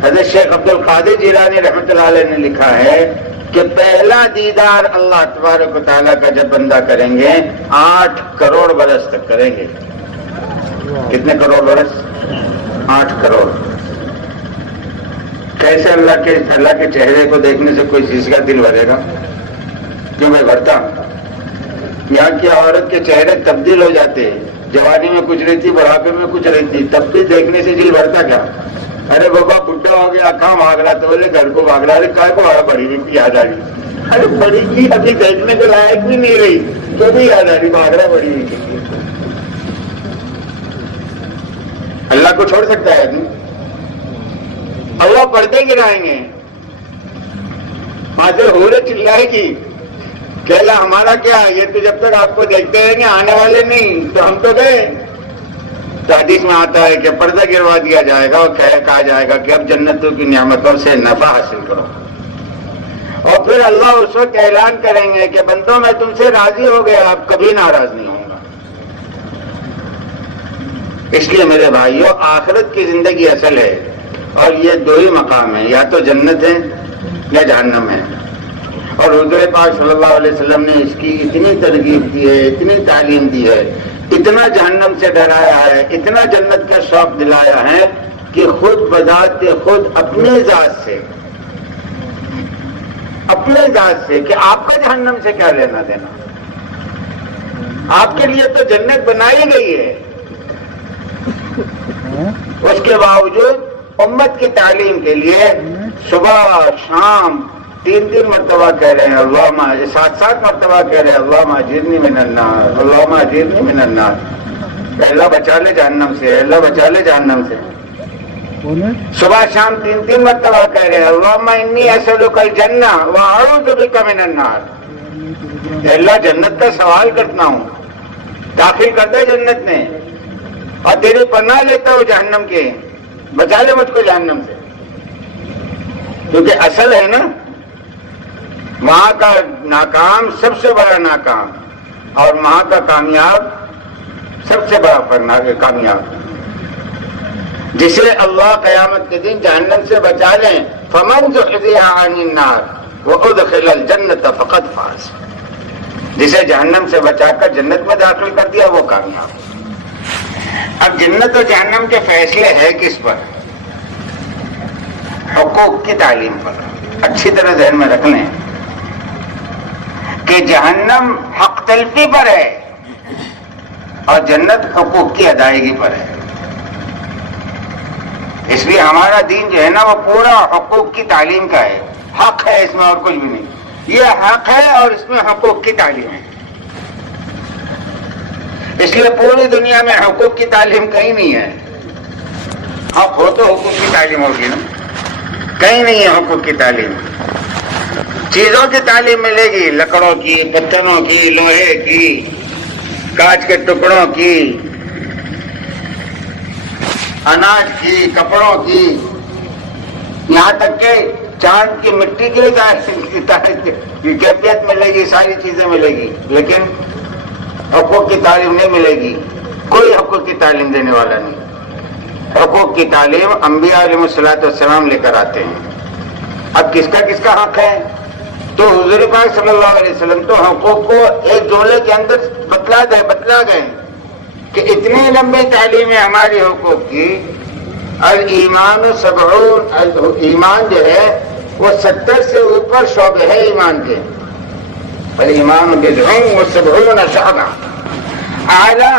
حضرت شیخ عبد القادر جیلانی رحمۃ اللہ علیہ نے لکھا ہے کہ پہلا دیدار اللہ تبارک و تعالیٰ کا جب بندہ کریں گے 8 کروڑ برس تک کریں گے. کتنے کروڑ برس؟ 8 کروڑ. کیسے اللہ کے چہرے کو دیکھنے سے کوئی چیز کا دل بھرے گا؟ کیوں میں بھرتا؟ یہاں کی عورت کے چہرے تبدیل ہو جاتے ہیں. جوانی میں کچھ رہتی، بڑھاپے میں کچھ رہتی، تب بھی دیکھنے سے دل بھرتا کیا؟ ارے بابا بڈھا ہو گیا کہاں بھاگ رہا؟ تو بولے گھر کو بھاگ رہا. ارے کہاں کو بڑی ہوئی کی یاد آ رہی؟ ارے بڑی کی ابھی دیکھنے کے لائق بھی نہیں رہی تو بھی یاد آ رہی، بھاگ رہا بڑی ہوئی کی. اللہ کو چھوڑ سکتا ہے آدمی؟ اللہ پردے گرائیں گے، وہاں سے ہورے چلائے گی کہ اللہ ہمارا کیا، یہ تو جب تک آپ کو دیکھتے رہیں گے، آنے والے نہیں تو ہم تو گئے. تو حدیث میں آتا ہے کہ پردہ گروا دیا جائے گا اور کہا جائے گا کہ اب جنتوں کی نعمتوں سے نفع حاصل کرو. اور پھر اللہ اس وقت اعلان کریں گے کہ بندوں میں تم سے راضی ہو گیا، اب کبھی ناراض نہیں ہوں گا. اس لیے میرے بھائیوں آخرت کی زندگی اصل ہے اور یہ 2 ہی مقام ہیں، یا تو جنت ہے یا جہنم ہے. اور حضور پاک صلی اللہ علیہ وسلم نے اس کی اتنی ترغیب دی ہے، اتنی تعلیم دی ہے، اتنا جہنم سے ڈرایا ہے، اتنا جنت کا شوق دلایا ہے کہ خود بذات خود اپنے ذات سے کہ آپ کا جہنم سے کیا لینا دینا؟ آپ کے لیے تو جنت بنائی گئی ہے. اس کے باوجود امت کی تعلیم کے لیے صبح شام 3 مرتبہ کہہ رہے ہیں اللہم، 7 مرتبہ کہہ رہے ہیں اللہم اجرنی من النار، اللہم اجرنی من النار. اللہ بچا لے جہنم سے، اللہ بچا لے جہنم سے. صبح شام 3 مرتبہ کہہ رہے ہیں اللہم انی اسألک الجنہ واعوذ بک من النار. اللہ جنت کا سوال کرتا ہوں، داخل کر دے جنت میں، اور تیری پناہ لیتا ہوں جہنم کے، بچا لے مجھ کو جہنم سے. کیونکہ اصل ہے نا وہاں کا ناکام سب سے بڑا ناکام اور وہاں کا کامیاب سب سے بڑا کامیاب. جسے اللہ قیامت کے دن جہنم سے بچا لیں فمن زحزح عن النار وادخل الجنة فقد فاز. جسے جہنم سے بچا کر جنت میں داخل کر دیا وہ کامیاب. اب جنت و جہنم کے فیصلے ہے کس پر؟ حقوق کی تعلیم پر. اچھی طرح ذہن میں رکھ لیں کہ جہنم حق تلفی پر ہے اور جنت حقوق کی ادائیگی پر ہے. اس لیے ہمارا دین جو ہے نا وہ پورا حقوق کی تعلیم کا ہے. حق ہے اس میں اور کچھ بھی نہیں. یہ حق ہے اور اس میں حقوق کی تعلیم ہے. اس لیے پوری دنیا میں حقوق کی تعلیم کہیں نہیں ہے. حق ہو تو حقوق کی تعلیم ہوگی نا، کہیں نہیں ہے حقوق کی تعلیم. چیزوں کی تعلیم ملے گی، لکڑوں کی، پتھروں کی، لوہے کی، کانچ کے ٹکڑوں کی، اناج کی، کپڑوں کی، یہاں تک کہ چاند کی مٹی کی کیفیت ملے گی، ساری چیزیں ملے گی، لیکن حقوق کی تعلیم نہیں ملے گی. کوئی حقوق کی تعلیم دینے والا نہیں. حقوق کی تعلیم انبیاء علیہ الصلوۃ والسلام لے کر آتے ہیں. اب کس کا حق ہے؟ تو حضور پاک صلی اللہ علیہ وسلم تو حقوق کو ایک جملے کے اندر بتلا گئے کہ اتنی لمبی تعلیم ہے ہماری حقوق کی. الایمان 70، ایمان جو ہے وہ 70 سے اوپر شعبے ہے ایمان کے. الایمان بضع و70 شعبہ. اعلی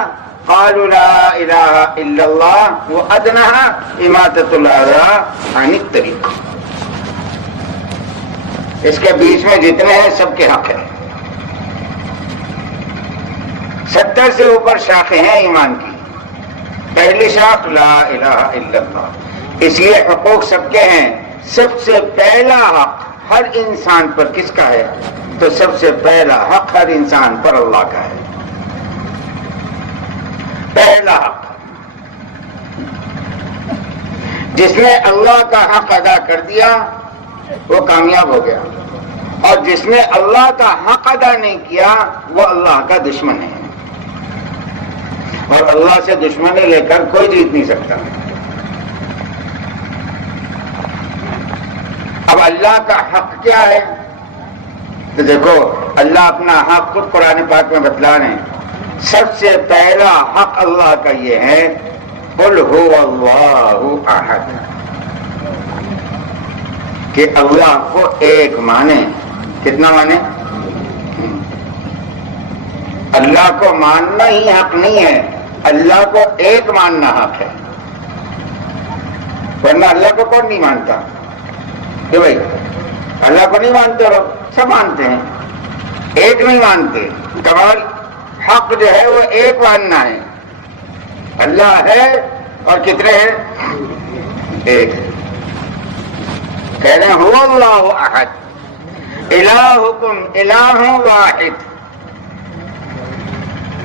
قالوا لا الہ الا اللہ وادناها اماطۃ الاذى عن الطریق. اس کے بیچ میں جتنے ہیں سب کے حق ہیں. 70 سے اوپر شاخیں ہیں ایمان کی. پہلی شاخ لا الہ الا اللہ. اس لیے حقوق سب کے ہیں. سب سے پہلا حق ہر انسان پر کس کا ہے؟ تو سب سے پہلا حق ہر انسان پر اللہ کا ہے. پہلا حق. جس نے اللہ کا حق ادا کر دیا وہ کامیاب ہو گیا، اور جس نے اللہ کا حق ادا نہیں کیا وہ اللہ کا دشمن ہے. اور اللہ سے دشمنی لے کر کوئی جیت نہیں سکتا. اب اللہ کا حق کیا ہے؟ تو دیکھو اللہ اپنا حق خود قرآن پاک میں بتلا رہے ہیں. سب سے پہلا حق اللہ کا یہ ہے قل هو اللہ احد، کہ اللہ کو ایک مانے. کتنا مانے؟ اللہ کو ماننا ہی حق نہیں ہے، اللہ کو ایک ماننا حق ہے. ورنہ اللہ کو کون نہیں مانتا؟ کہ بھائی اللہ کو نہیں مانتے ہو، سب مانتے ہیں، ایک نہیں مانتے. کمال حق جو ہے وہ ایک ماننا ہے. اللہ ہے اور کتنے ہیں؟ ایک. کہہ رہے ہیں هو اللہ احد الہکم الہ واحد.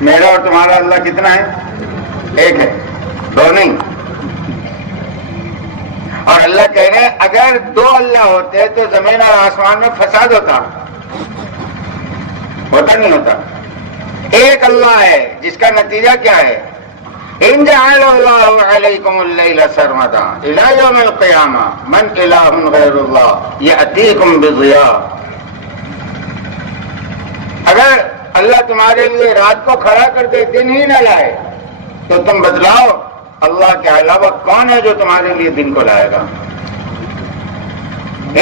میرا اور تمہارا اللہ کتنا ہے؟ ایک ہے، دو نہیں. اور اللہ کہہ رہے ہیں اگر دو اللہ ہوتے تو زمین اور آسمان میں فساد ہوتا نہیں ہوتا. ایک اللہ ہے جس کا نتیجہ کیا ہے؟ ان جعل اللہ علیکم اللیل سرمدا الی یوم القیامہ من الہ غیر اللہ یأتیکم بضیاء. اگر اللہ تمہارے لیے رات کو کھڑا کر دے، دن ہی نہ لائے، تو تم بتلاؤ اللہ کے علاوہ کون ہے جو تمہارے لیے دن کو لائے گا؟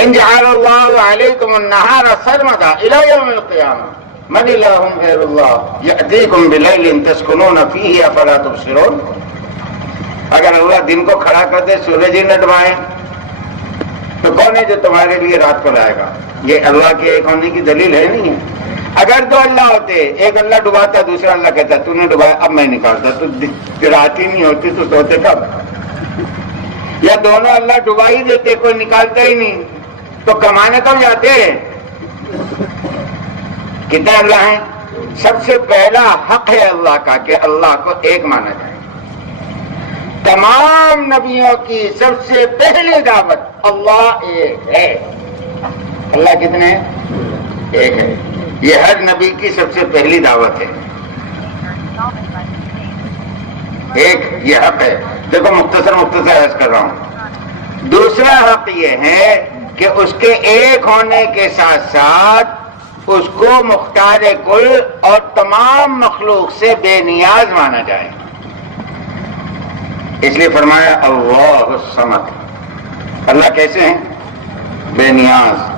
ان جعل اللہ علیکم النہار سرمدا الی یوم القیامہ من الہ غیر اللہ یأتیکم بلیل تسکنون فیہ افلا تبصرون. اگر اللہ دن کو کھڑا کر دے، سورج ہی نہ ڈبائے، تو کون ہے جو تمہارے لیے رات کو لائے گا؟ یہ اللہ کے ایک ہونے کی دلیل ہے نہیں ہے. اگر دو اللہ ہوتے، ایک اللہ ڈباتا دوسرا اللہ کہتا تو نے ڈبایا اب میں نکالتا، تو رات ہی نہیں ہوتی تو سوتے کب؟ یا دونوں اللہ ڈبا ہی دیتے، کوئی نکالتا ہی نہیں، تو کمانے کب جاتے؟ کتنے اللہ ہیں؟ سب سے پہلا حق ہے اللہ کا کہ اللہ کو ایک مانا جائے. تمام نبیوں کی سب سے پہلی دعوت اللہ ایک ہے. اللہ کتنے ہیں؟ ایک ہے. یہ ہر نبی کی سب سے پہلی دعوت ہے. ایک یہ حق ہے. دیکھو مختصر عرض کر رہا ہوں. دوسرا حق یہ ہے کہ اس کے ایک ہونے کے ساتھ ساتھ اس کو مختار کل اور تمام مخلوق سے بے نیاز مانا جائے. اس لیے فرمایا اللہ الصمد. اللہ کیسے ہیں؟ بے نیاز.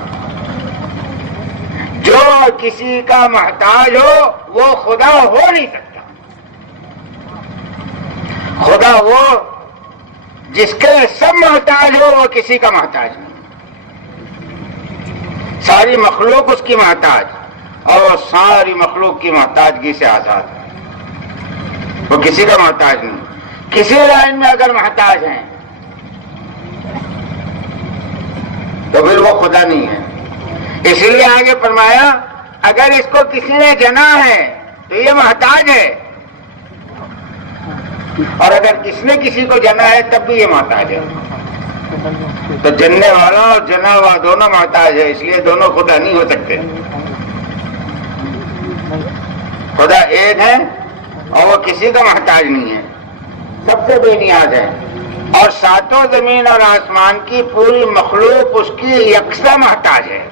جو کسی کا محتاج ہو وہ خدا ہو نہیں سکتا. خدا وہ جس کے سب محتاج ہو وہ کسی کا محتاج نہیں. ساری مخلوق اس کی محتاج، اور ساری مخلوق کی محتاجگی سے آزاد ہے. وہ کسی کا محتاج نہیں. کسی لائن میں اگر محتاج ہیں تو پھر وہ خدا نہیں ہے. اس لیے آگے فرمایا اگر اس کو کسی نے جنا ہے تو یہ محتاج ہے، اور اگر کس نے کسی کو جنا ہے تب بھی یہ محتاج ہے. تو جننے والا اور جنا ہوا دونوں محتاج ہے، اس لیے دونوں خدا نہیں ہو سکتے. خدا ایک ہے اور وہ کسی کا محتاج نہیں ہے، سب سے بے نیاز ہے. اور ساتوں زمین اور آسمان کی پوری مخلوق اس کی یکساں محتاج ہے.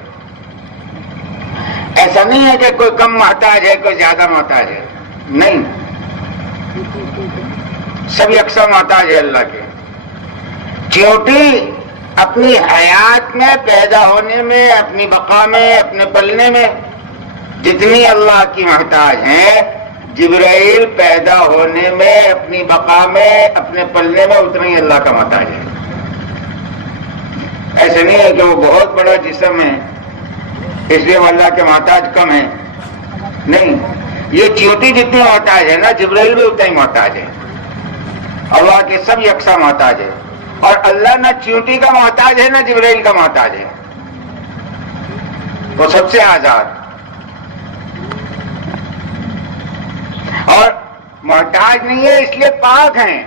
ایسا نہیں ہے کہ کوئی کم محتاج ہے کوئی زیادہ محتاج ہے، نہیں، سب یکساں محتاج ہے اللہ کے. چیونٹی اپنی حیات میں، پیدا ہونے میں، اپنی بقا میں، اپنے پلنے میں جتنی اللہ کی محتاج ہیں، جبرائیل پیدا ہونے میں، اپنی بقا میں، اپنے پلنے میں اتنا ہی اللہ کا محتاج ہے. ایسے نہیں ہے کہ وہ بہت بڑا جسم ہے اس لیے وہ اللہ کے محتاج کم ہے، نہیں. یہ چیونٹی جتنی محتاج ہے نا، جبرائیل بھی اتنا ہی محتاج ہے. اللہ کے سب یکساں محتاج ہے. اور اللہ نہ چیونٹی کا محتاج ہے نہ جبرائیل کا محتاج ہے، وہ سب سے آزاد اور محتاج نہیں ہے، اس لیے پاک ہیں.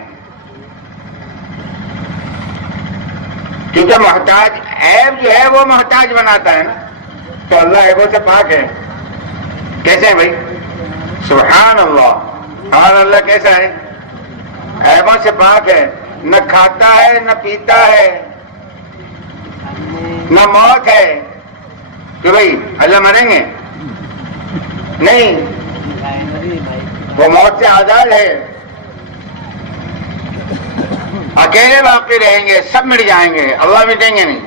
کیونکہ محتاج عیب جو ہے وہ محتاج بناتا ہے نا، تو اللہ عیبوں سے پاک ہے. کیسے ہے بھائی؟ سبحان اللہ. ہمارا اللہ کیسا ہے؟ عیبوں سے پاک ہے. نہ کھاتا ہے، نہ پیتا ہے، نہ موت ہے کہ بھائی اللہ مریں گے، نہیں، وہ موت سے آزاد ہے. اکیلے باقی رہیں گے، سب مٹ جائیں گے، اللہ مٹیں گے نہیں.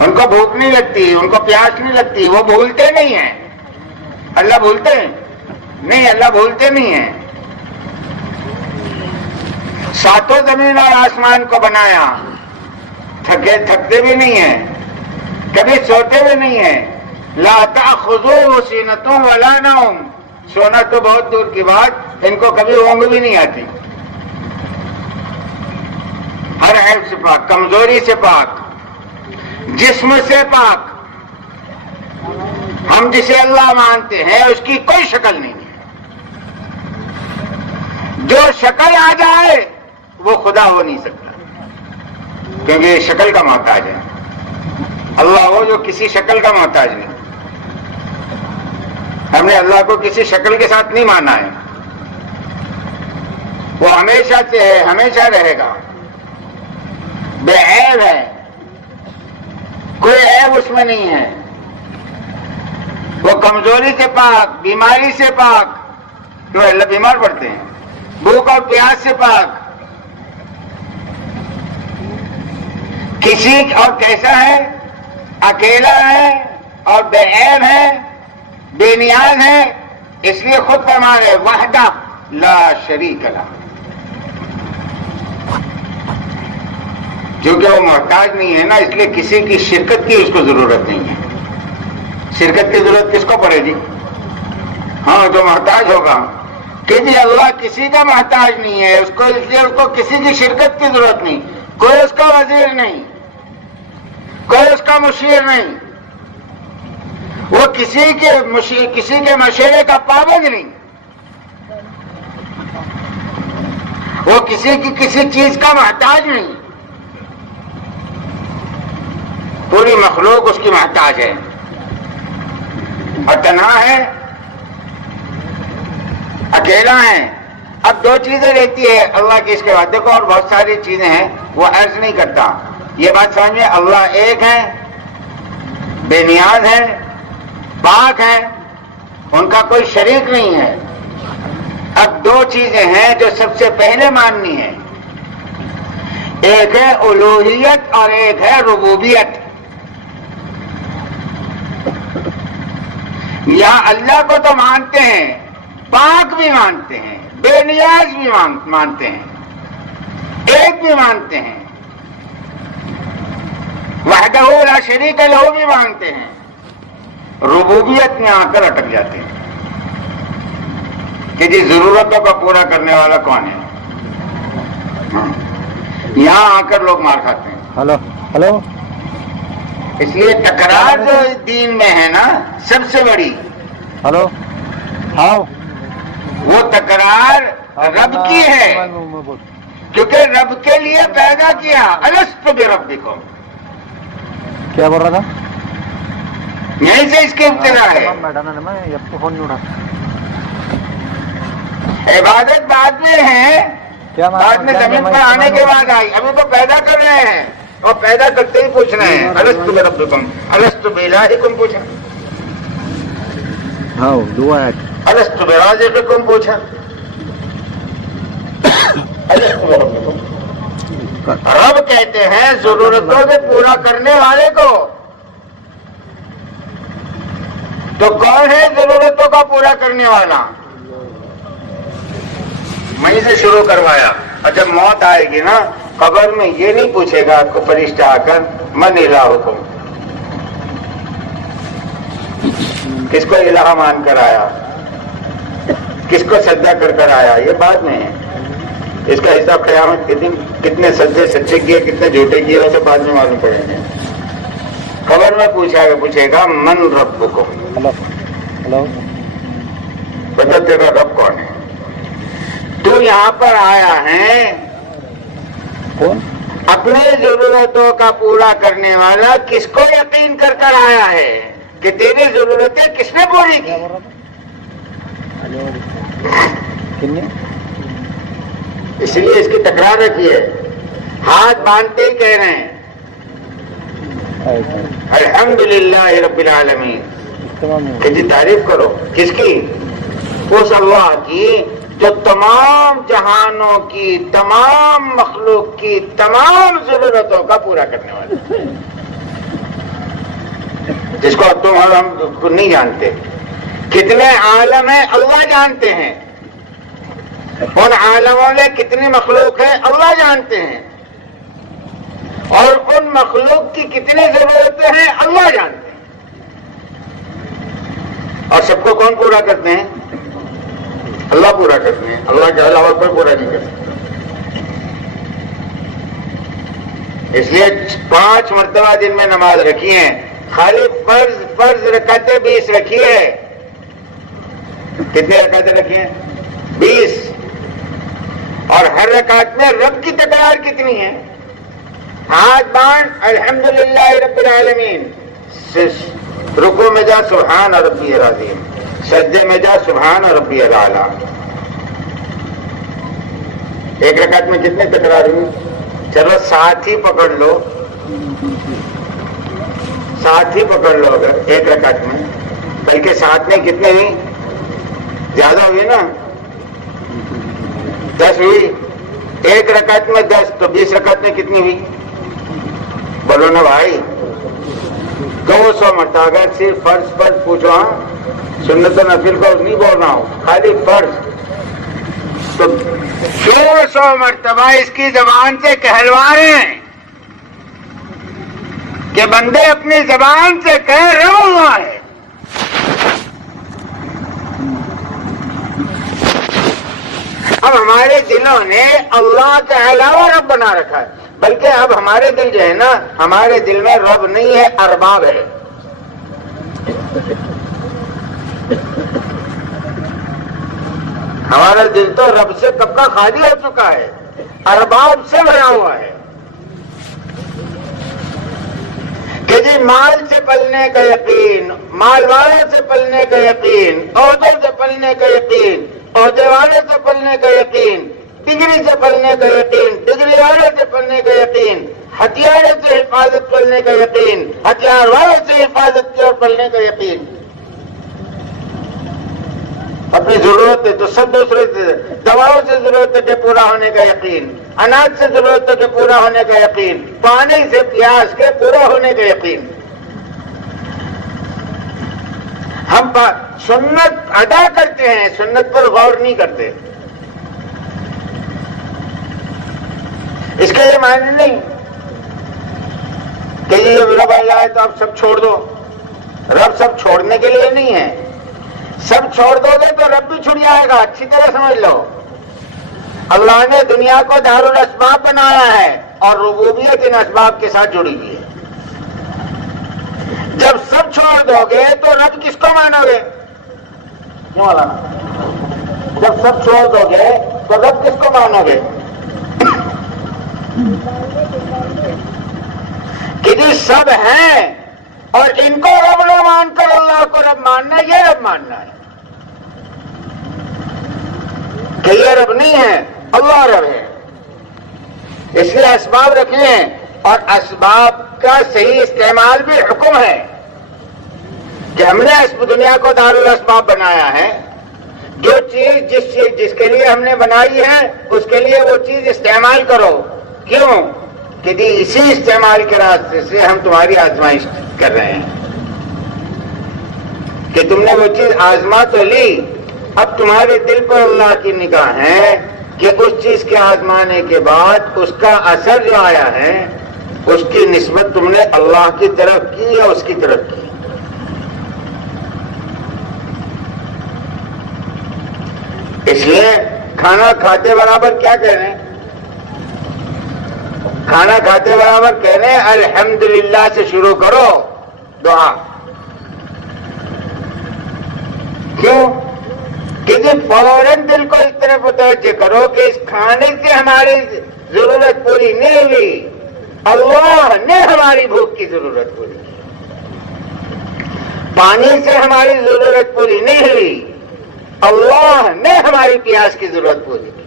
ان کو بھوک نہیں لگتی، ان کو پیاس نہیں لگتی، وہ بھولتے نہیں ہیں. اللہ بھولتے ہیں؟ نہیں، اللہ بھولتے نہیں ہیں. ساتوں زمین اور آسمان کو بنایا، تھکتے بھی نہیں ہیں، کبھی سوتے بھی نہیں ہیں. لا تأخذوه سنة ولا نوم. سونا تو بہت دور کی بات، ان کو کبھی اونگ بھی نہیں آتی. ہر عیب سے پاک، کمزوری سے پاک، جسم سے پاک. ہم جسے اللہ مانتے ہیں اس کی کوئی شکل نہیں ہے. جو شکل آ جائے وہ خدا ہو نہیں سکتا، کیونکہ یہ شکل کا محتاج ہے. اللہ ہو جو کسی شکل کا محتاج نہیں. ہم نے اللہ کو کسی شکل کے ساتھ نہیں مانا ہے. وہ ہمیشہ سے ہے، ہمیشہ رہے گا، بے عیب ہے، کوئی عیب اس میں نہیں ہے. وہ کمزوری سے پاک، بیماری سے پاک. کیوں اللہ بیمار پڑتے ہیں؟ بھوک اور پیاس سے پاک. کسی اور کیسا ہے؟ اکیلا ہے اور بے عیب ہے، بے نیاز ہے. اس لیے خود فرما رہے وحدہ لا شریک لہ. کیونکہ وہ محتاج نہیں ہے نا، اس لیے کسی کی شرکت کی اس کو ضرورت نہیں ہے. شرکت کی ضرورت کس کو پڑے گی؟ ہاں، جو محتاج ہوگا. کہ جی اللہ کسی کا محتاج نہیں ہے، اس لیے اس کو کسی کی شرکت کی ضرورت نہیں. کوئی اس کا وزیر نہیں، کوئی اس کا مشیر نہیں، وہ کسی کے مشورے کا پابند نہیں، وہ کسی کی کسی چیز کا محتاج نہیں. پوری مخلوق اس کی محتاج ہے اور تنہا ہے، اکیلا ہے. اب دو چیزیں رہتی ہے اللہ کی اس کے بعد. دیکھو اور بہت ساری چیزیں ہیں وہ عرض نہیں کرتا. یہ بات سمجھیں، اللہ ایک ہے، بے نیاز ہے، پاک ہے، ان کا کوئی شریک نہیں ہے. اب دو چیزیں ہیں جو سب سے پہلے ماننی ہے. ایک ہے الوہیت اور ایک ہے ربوبیت. یہاں اللہ کو تو مانتے ہیں، پاک بھی مانتے ہیں، بے نیاز بھی مانتے ہیں، ایک بھی مانتے ہیں، وحدہ لا شریک لہ بھی مانتے ہیں. ربوبیت میں آ کر اٹک جاتے ہیں کہ جی ضرورتوں کا پورا کرنے والا کون ہے. یہاں آ کر لوگ مار کھاتے ہیں. ہلو اس لیے تکرار جو دین میں ہے نا سب سے بڑی، ہلو ہاں وہ تکرار رب کی ہے. کیونکہ رب کے لیے پیدا کیا. الست بربکم. کیا بول رہا تھا؟ یہیں سے اس کی ابتدا ہے. عبادت بعد میں ہے، بعد میں زمین پر آنے کے بعد آئی. ابھی تو پیدا کر رہے ہیں اور پیدا کرتے ہی پوچھ رہے ہیں الست بربکم الست بالہکم پوچھا، ہاں دعا ہے. الست برازقکم پوچھا. الست بربکم. رب کہتے ہیں ضرورتوں کو پورا کرنے والے کو. تو کون ہے ضرورتوں کا پورا کرنے والا؟ وہیں سے شروع کروایا. اور جب موت آئے گی نا قبر میں یہ نہیں پوچھے گا آپ کو فرشتہ آ کر من الہکم، کس کو الہ مان کر آیا، کس کو سجدہ کر کر آیا، یہ بعد میں ہے. اس کا حساب قیامت کے دن کتنے سجدے سچے کیے کتنے جھوٹے کیے وہ سب بعد میں معلوم پڑیں گے. قبر میں پوچھے گا من ربکم، بتا تیرا رب کون ہے. تو یہاں پر آیا ہے اپنی ضرورتوں کا پورا کرنے والا. کس کو یقین کر کر آیا ہے کہ تیری ضرورتیں کس نے پوری کی؟ اس لیے اس کی تکرار رکھی ہے. ہاتھ باندھتے ہی کہہ رہے ہیں الحمدللہ رب العالمین، کہ جی تعریف کرو کس کی؟ اس اللہ کی جو تمام جہانوں کی تمام مخلوق کی تمام ضرورتوں کا پورا کرنے والا، جس کو تم اور ہم نہیں جانتے. کتنے عالم ہیں اللہ جانتے ہیں، ان عالموں میں کتنی مخلوق ہے اللہ جانتے ہیں، اور ان مخلوق کی کتنی ضرورتیں ہیں اللہ جانتے ہیں. اور سب کو کون پورا کرتے ہیں؟ اللہ پورا کرتے ہیں. اللہ کے علاوہ کوئی پورا نہیں کر سکتا. اس لیے 5 مرتبہ دن میں نماز رکھی ہے. خالی فرض رکعتیں 20 رکھی ہے. کتنے رکعتیں رکھی ہیں؟ 20. اور ہر رکعت میں رب کی تکرار کتنی ہے؟ ہاتھ باندھ الحمدللہ رب العالمین، رکوع میں جا سبحان ربی العظیم، سجدے میں جا سبحان ربی الاعلیٰ. ایک رکعت میں کتنے تکرار ہوئی؟ چلو 7 ہی پکڑ لو، 7 ہی پکڑ لو اگر ایک رکعت میں. بلکہ 7 میں کتنے ہوئی؟ زیادہ ہوئی نا، 10 ہوئی. ایک رکعت میں 10 تو 20 رکعت میں کتنی ہوئی؟ بولو نا بھائی. 200 مرتبہ. اگر صرف فرض پوچھو، ہاں سنت و نفل کو نہیں بول رہا ہوں، خالی فرض، تو 200 مرتبہ اس کی زبان سے کہلوا رہے ہیں کہ بندے اپنی زبان سے کہہ رہے ہوا ہے. اب ہمارے دلوں نے اللہ کے علاوہ رب بنا رکھا ہے. بلکہ اب ہمارے دل جو ہے نا، ہمارے دل میں رب نہیں ہے، ارباب ہے. ہمارا دل تو رب سے کب کا خالی ہو چکا ہے، ارباب سے بھرا ہوا ہے. کہ جی مال سے پلنے کا یقین، مال والوں سے پلنے کا یقین، عہدوں سے پلنے کا یقین، عہدے والے سے پلنے کا یقین، ڈگری سے پلنے کا یقین، ڈگری والے سے پلنے کا یقین، ہتھیار سے حفاظت پلنے کا یقین، ہتھیار والے سے حفاظت کی اور پلنے کا یقین. اپنی ضرورت ہے تو سب دوسرے سے، دواؤں سے ضرورت کے پورا ہونے کا یقین، اناج سے ضرورت کے پورا ہونے کا یقین، پانی سے پیاس کے پورا ہونے کا یقین. ہم سنت ادا کرتے ہیں، سنت پر غور نہیں کرتے. اس کے یہ معنی نہیں کہ یہ رب اللہ ہے تو آپ سب چھوڑ دو. رب سب چھوڑنے کے لیے نہیں ہے. سب چھوڑ دو گے تو رب بھی چھوڑ جائے گا. اچھی طرح سمجھ لو، اللہ نے دنیا کو دار الاسباب بنایا ہے اور ربوبیت ان اسباب کے ساتھ جڑی ہوئی ہے. جب سب چھوڑ دو گے تو رب کس کو مانو گے؟ کیوں مولانا؟ جب سب چھوڑ دو گے تو رب کس کو مانو گے؟ کہ جی سب ہیں اور ان کو رب نہ مان کر اللہ کو رب ماننا، یہ رب ماننا ہے کہ یہ رب نہیں ہے، اللہ رب ہے۔ اس لیے اسباب رکھے ہیں، اور اسباب کا صحیح استعمال بھی حکم ہے کہ ہم نے اس دنیا کو دارالاسباب بنایا ہے۔ جو چیز جس کے لیے ہم نے بنائی ہے اس کے لیے وہ چیز استعمال کرو۔ کیوں؟ کہ جی اسی استعمال کے راستے سے ہم تمہاری آزمائش کر رہے ہیں کہ تم نے وہ چیز آزما تو لی، اب تمہارے دل پر اللہ کی نگاہ ہے کہ اس چیز کے آزمانے کے بعد اس کا اثر جو آیا ہے اس کی نسبت تم نے اللہ کی طرف کی یا اس کی طرف کی۔ اس لیے کھانا کھاتے برابر کیا کہہ رہے ہیں؟ کھانا کھاتے برابر کہہ رہے ہیں الحمدللہ سے شروع کرو دعا۔ کیوں؟ کہ فوراً دل کو اس طرح متوجہ کرو کہ اس کھانے سے ہماری ضرورت پوری نہیں ہوئی، اللہ نے ہماری بھوک کی ضرورت پوری کی۔ پانی سے ہماری ضرورت پوری نہیں ہوئی، اللہ نے ہماری پیاس کی ضرورت پوری کی۔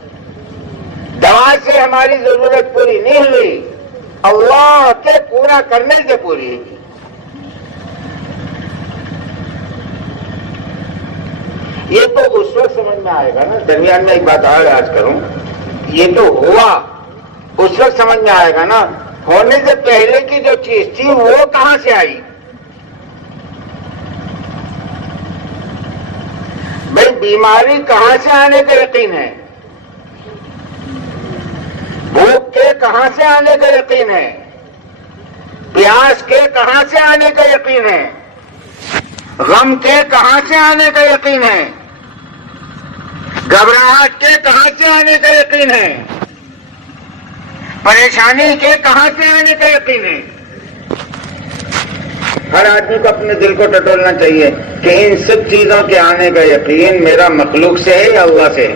دوا سے ہماری ضرورت پوری نہیں ہوئی، اللہ کے پورا کرنے سے پوری ہوئی۔ یہ تو اس وقت سمجھ میں آئے گا نا، درمیان میں ایک بات اور آج کروں، یہ تو ہوا اس وقت سمجھ میں آئے گا نا، ہونے سے پہلے کی جو چیز تھی وہ کہاں سے آئی؟ بھائی بیماری کہاں سے آنے کا یقین ہے؟ بھوک کے کہاں سے آنے کا یقین ہے؟ پیاس کے کہاں سے آنے کا یقین ہے؟ غم کے کہاں سے آنے کا یقین ہے؟ گھبراہٹ کے کہاں سے آنے کا یقین ہے؟ پریشانی کے کہاں سے آنے کا یقین ہے؟ ہر آدمی کو اپنے دل کو ٹٹولنا چاہیے کہ ان سب چیزوں کے آنے کا یقین میرا مخلوق سے ہے یا اللہ سے ہے؟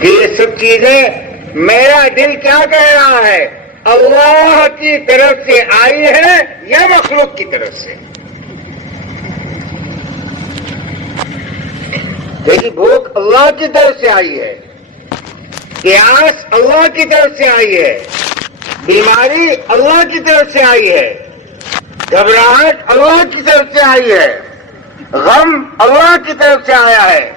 کہ یہ سب چیزیں میرا دل کیا کہہ رہا ہے، اللہ کی طرف سے آئی ہے یا مخلوق کی طرف سے؟ دیکھیے بھوک اللہ کی طرف سے آئی ہے، پیاس اللہ کی طرف سے آئی ہے، بیماری اللہ کی طرف سے آئی ہے، گھبراہٹ اللہ کی طرف سے آئی ہے، غم اللہ کی طرف سے آیا ہے۔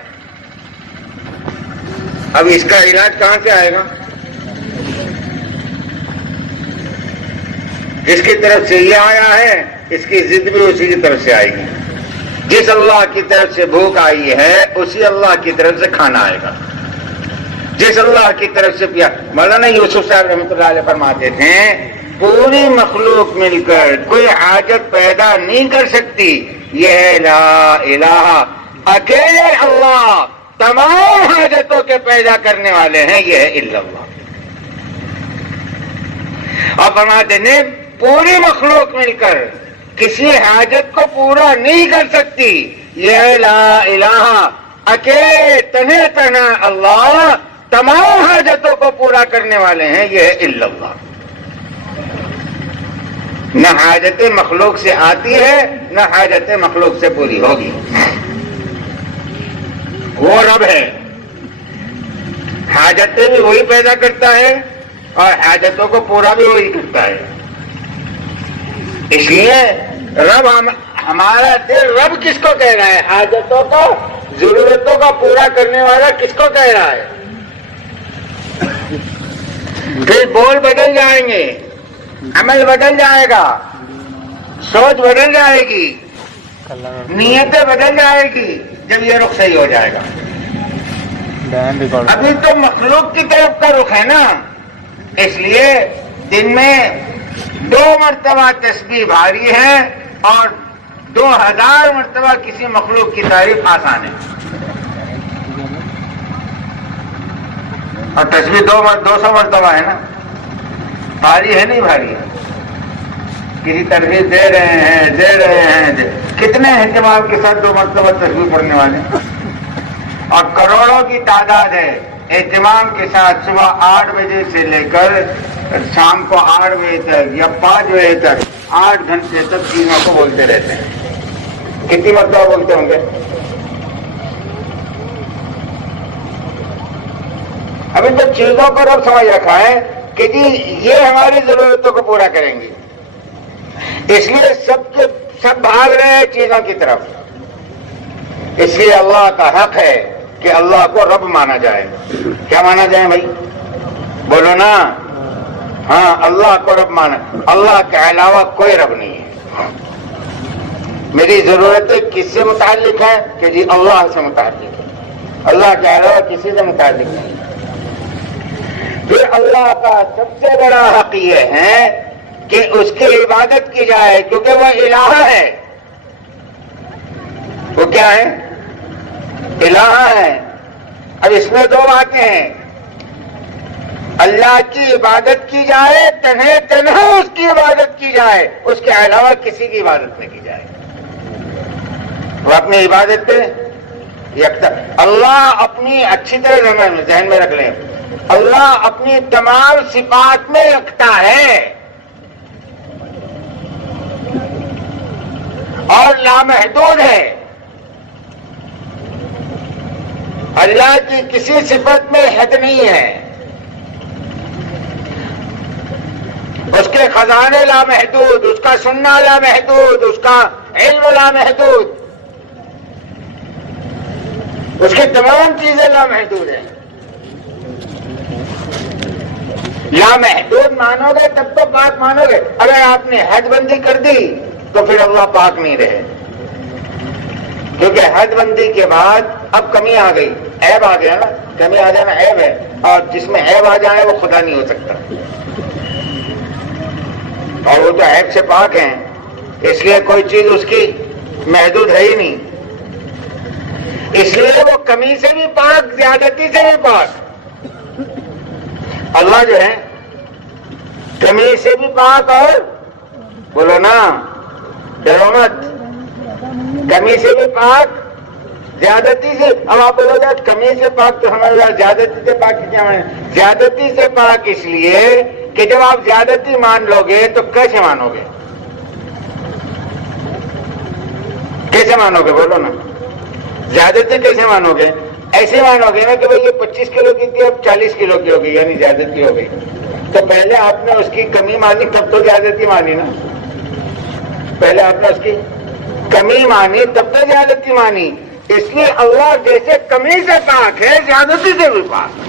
اب اس کا علاج کہاں سے آئے گا؟ جس کی طرف سے یہ آیا ہے اس کی ضد بھی اسی کی طرف سے آئے گی۔ جس اللہ کی طرف سے بھوک آئی ہے اسی اللہ کی طرف سے کھانا آئے گا۔ جس اللہ کی طرف سے پیا، مولانا یوسف صاحب رحمۃ اللہ علیہ فرماتے تھے پوری مخلوق مل کر کوئی حاجت پیدا نہیں کر سکتی، یہ ہے لا الہ، اکیلے اللہ تمام حاجتوں کے پیدا کرنے والے ہیں، یہ ہے الا اللہ۔ اور فرماتے ہیں پوری مخلوق مل کر کسی حاجت کو پورا نہیں کر سکتی، یہ ہے لا الہ، اکیلے تنہا تنہا اللہ تمام حاجتوں کو پورا کرنے والے ہیں، یہ ہے الا اللہ۔ نہ حاجت مخلوق سے آتی ہے نہ حاجت مخلوق سے پوری ہوگی، وہ رب ہے، حاجتیں بھی وہی پیدا کرتا ہے اور حاجتوں کو پورا بھی وہی کرتا ہے۔ اس لیے رب ہمارا دل رب کس کو کہہ رہا ہے؟ حاجتوں کو ضرورتوں کا پورا کرنے والا کس کو کہہ رہا ہے؟ پھر بول بدل جائیں گے، عمل بدل جائے گا، سوچ بدل جائے گی، نیتیں بدل جائے گی جب یہ رخ صحیح ہو جائے گا۔ ابھی تو مخلوق کی طرف کا رخ ہے نا، اس لیے دن میں 2 مرتبہ تسبیح بھاری ہے اور 2000 مرتبہ کسی مخلوق کی تعریف آسان ہے۔ اور تسبیح 200 مرتبہ ہے نا، بھاری ہے نہیں بھاری ہے؟ کسی ترغیب دے رہے ہیں کتنے اہتمام کے ساتھ 2 مرتبہ تسبیح پڑھنے والے، اور کروڑوں کی تعداد ہے اہتمام کے ساتھ صبح 8 بجے سے لے کر شام کو 8 بجے تک یا 5 بجے تک 8 گھنٹے تک چیزوں کو بولتے رہتے ہیں. کتنی مرتبہ بولتے ہوں گے؟ اب ان سب چیزوں کو رب سمجھ رکھا ہے کہ جی یہ ہماری ضرورتوں کو پورا کریں گے، اس لیے سب بھاگ رہے ہیں چیزوں کی طرف. اس لیے اللہ کا حق ہے کہ اللہ کو رب مانا جائے. کیا مانا جائے بھائی؟ بولو نا. ہاں، اللہ کو رب مانا. اللہ کے علاوہ کوئی رب نہیں ہے. میری ضرورتیں کس سے متعلق ہیں؟ کہ جی اللہ سے متعلق ہے. اللہ کے علاوہ کسی سے متعلق نہیں. پھر اللہ کا سب سے بڑا حق یہ ہے کہ اس کی عبادت کی جائے، کیونکہ وہ الہ ہے. وہ کیا ہے؟ الہ ہے. اب اس میں دو باتیں ہیں. اللہ کی عبادت کی جائے، تنہا اس کی عبادت کی جائے، اس کے علاوہ کسی کی عبادت نہ کی جائے. وہ اپنی عبادت پہ یکتا. اللہ اپنی اچھی طرح ذہن میں رکھ لیں، اللہ اپنی تمام صفات میں یکتا ہے اور لامحدود ہے. اللہ کی کسی صفت میں حد نہیں ہے. اس کے خزانے لامحدود، اس کا سننا لامحدود، اس کا علم لامحدود، اس کی تمام چیزیں لامحدود ہیں. لامحدود مانو گے تب تو پاک مانو گے. اگر آپ نے حد بندی کر دی تو پھر اللہ پاک نہیں رہے، کیونکہ حد بندی کے بعد اب کمی آ گئی، عیب آ گیا نا. کمی آ جانا عیب ہے، اور جس میں عیب آ جائے وہ خدا نہیں ہو سکتا. اور وہ تو عیب سے پاک ہیں، اس لیے کوئی چیز اس کی محدود ہے ہی نہیں. اس لیے وہ کمی سے بھی پاک، زیادتی سے بھی پاک. اللہ جو ہے کمی سے بھی پاک، اور بولو نا ڈرو مت، کمی سے بھی پاک، زیادتی سے. اب آپ بولو گے کمی سے پاک تو ہمارے زیادتی سے پاک کیا ہے؟ زیادتی سے پاک اس لیے کہ جب آپ زیادتی مان لو گے تو کیسے مانو گے؟ کیسے مانو گے؟ بولو نا. زیادتی کیسے مانو گے؟ ایسے مانو گے نا کہ بھائی یہ 25 کلو کی تھی اب 40 کلو کی ہو گئی، یعنی زیادتی ہو گئی. تو پہلے آپ نے اس کی کمی مانی تب تو زیادتی مانی نا. پہلے آپ نے اس کی کمی مانی تب تو زیادتی مانی. اس لیے اللہ جیسے کمی سے پاک ہے، زیادتی سے بھی پاک.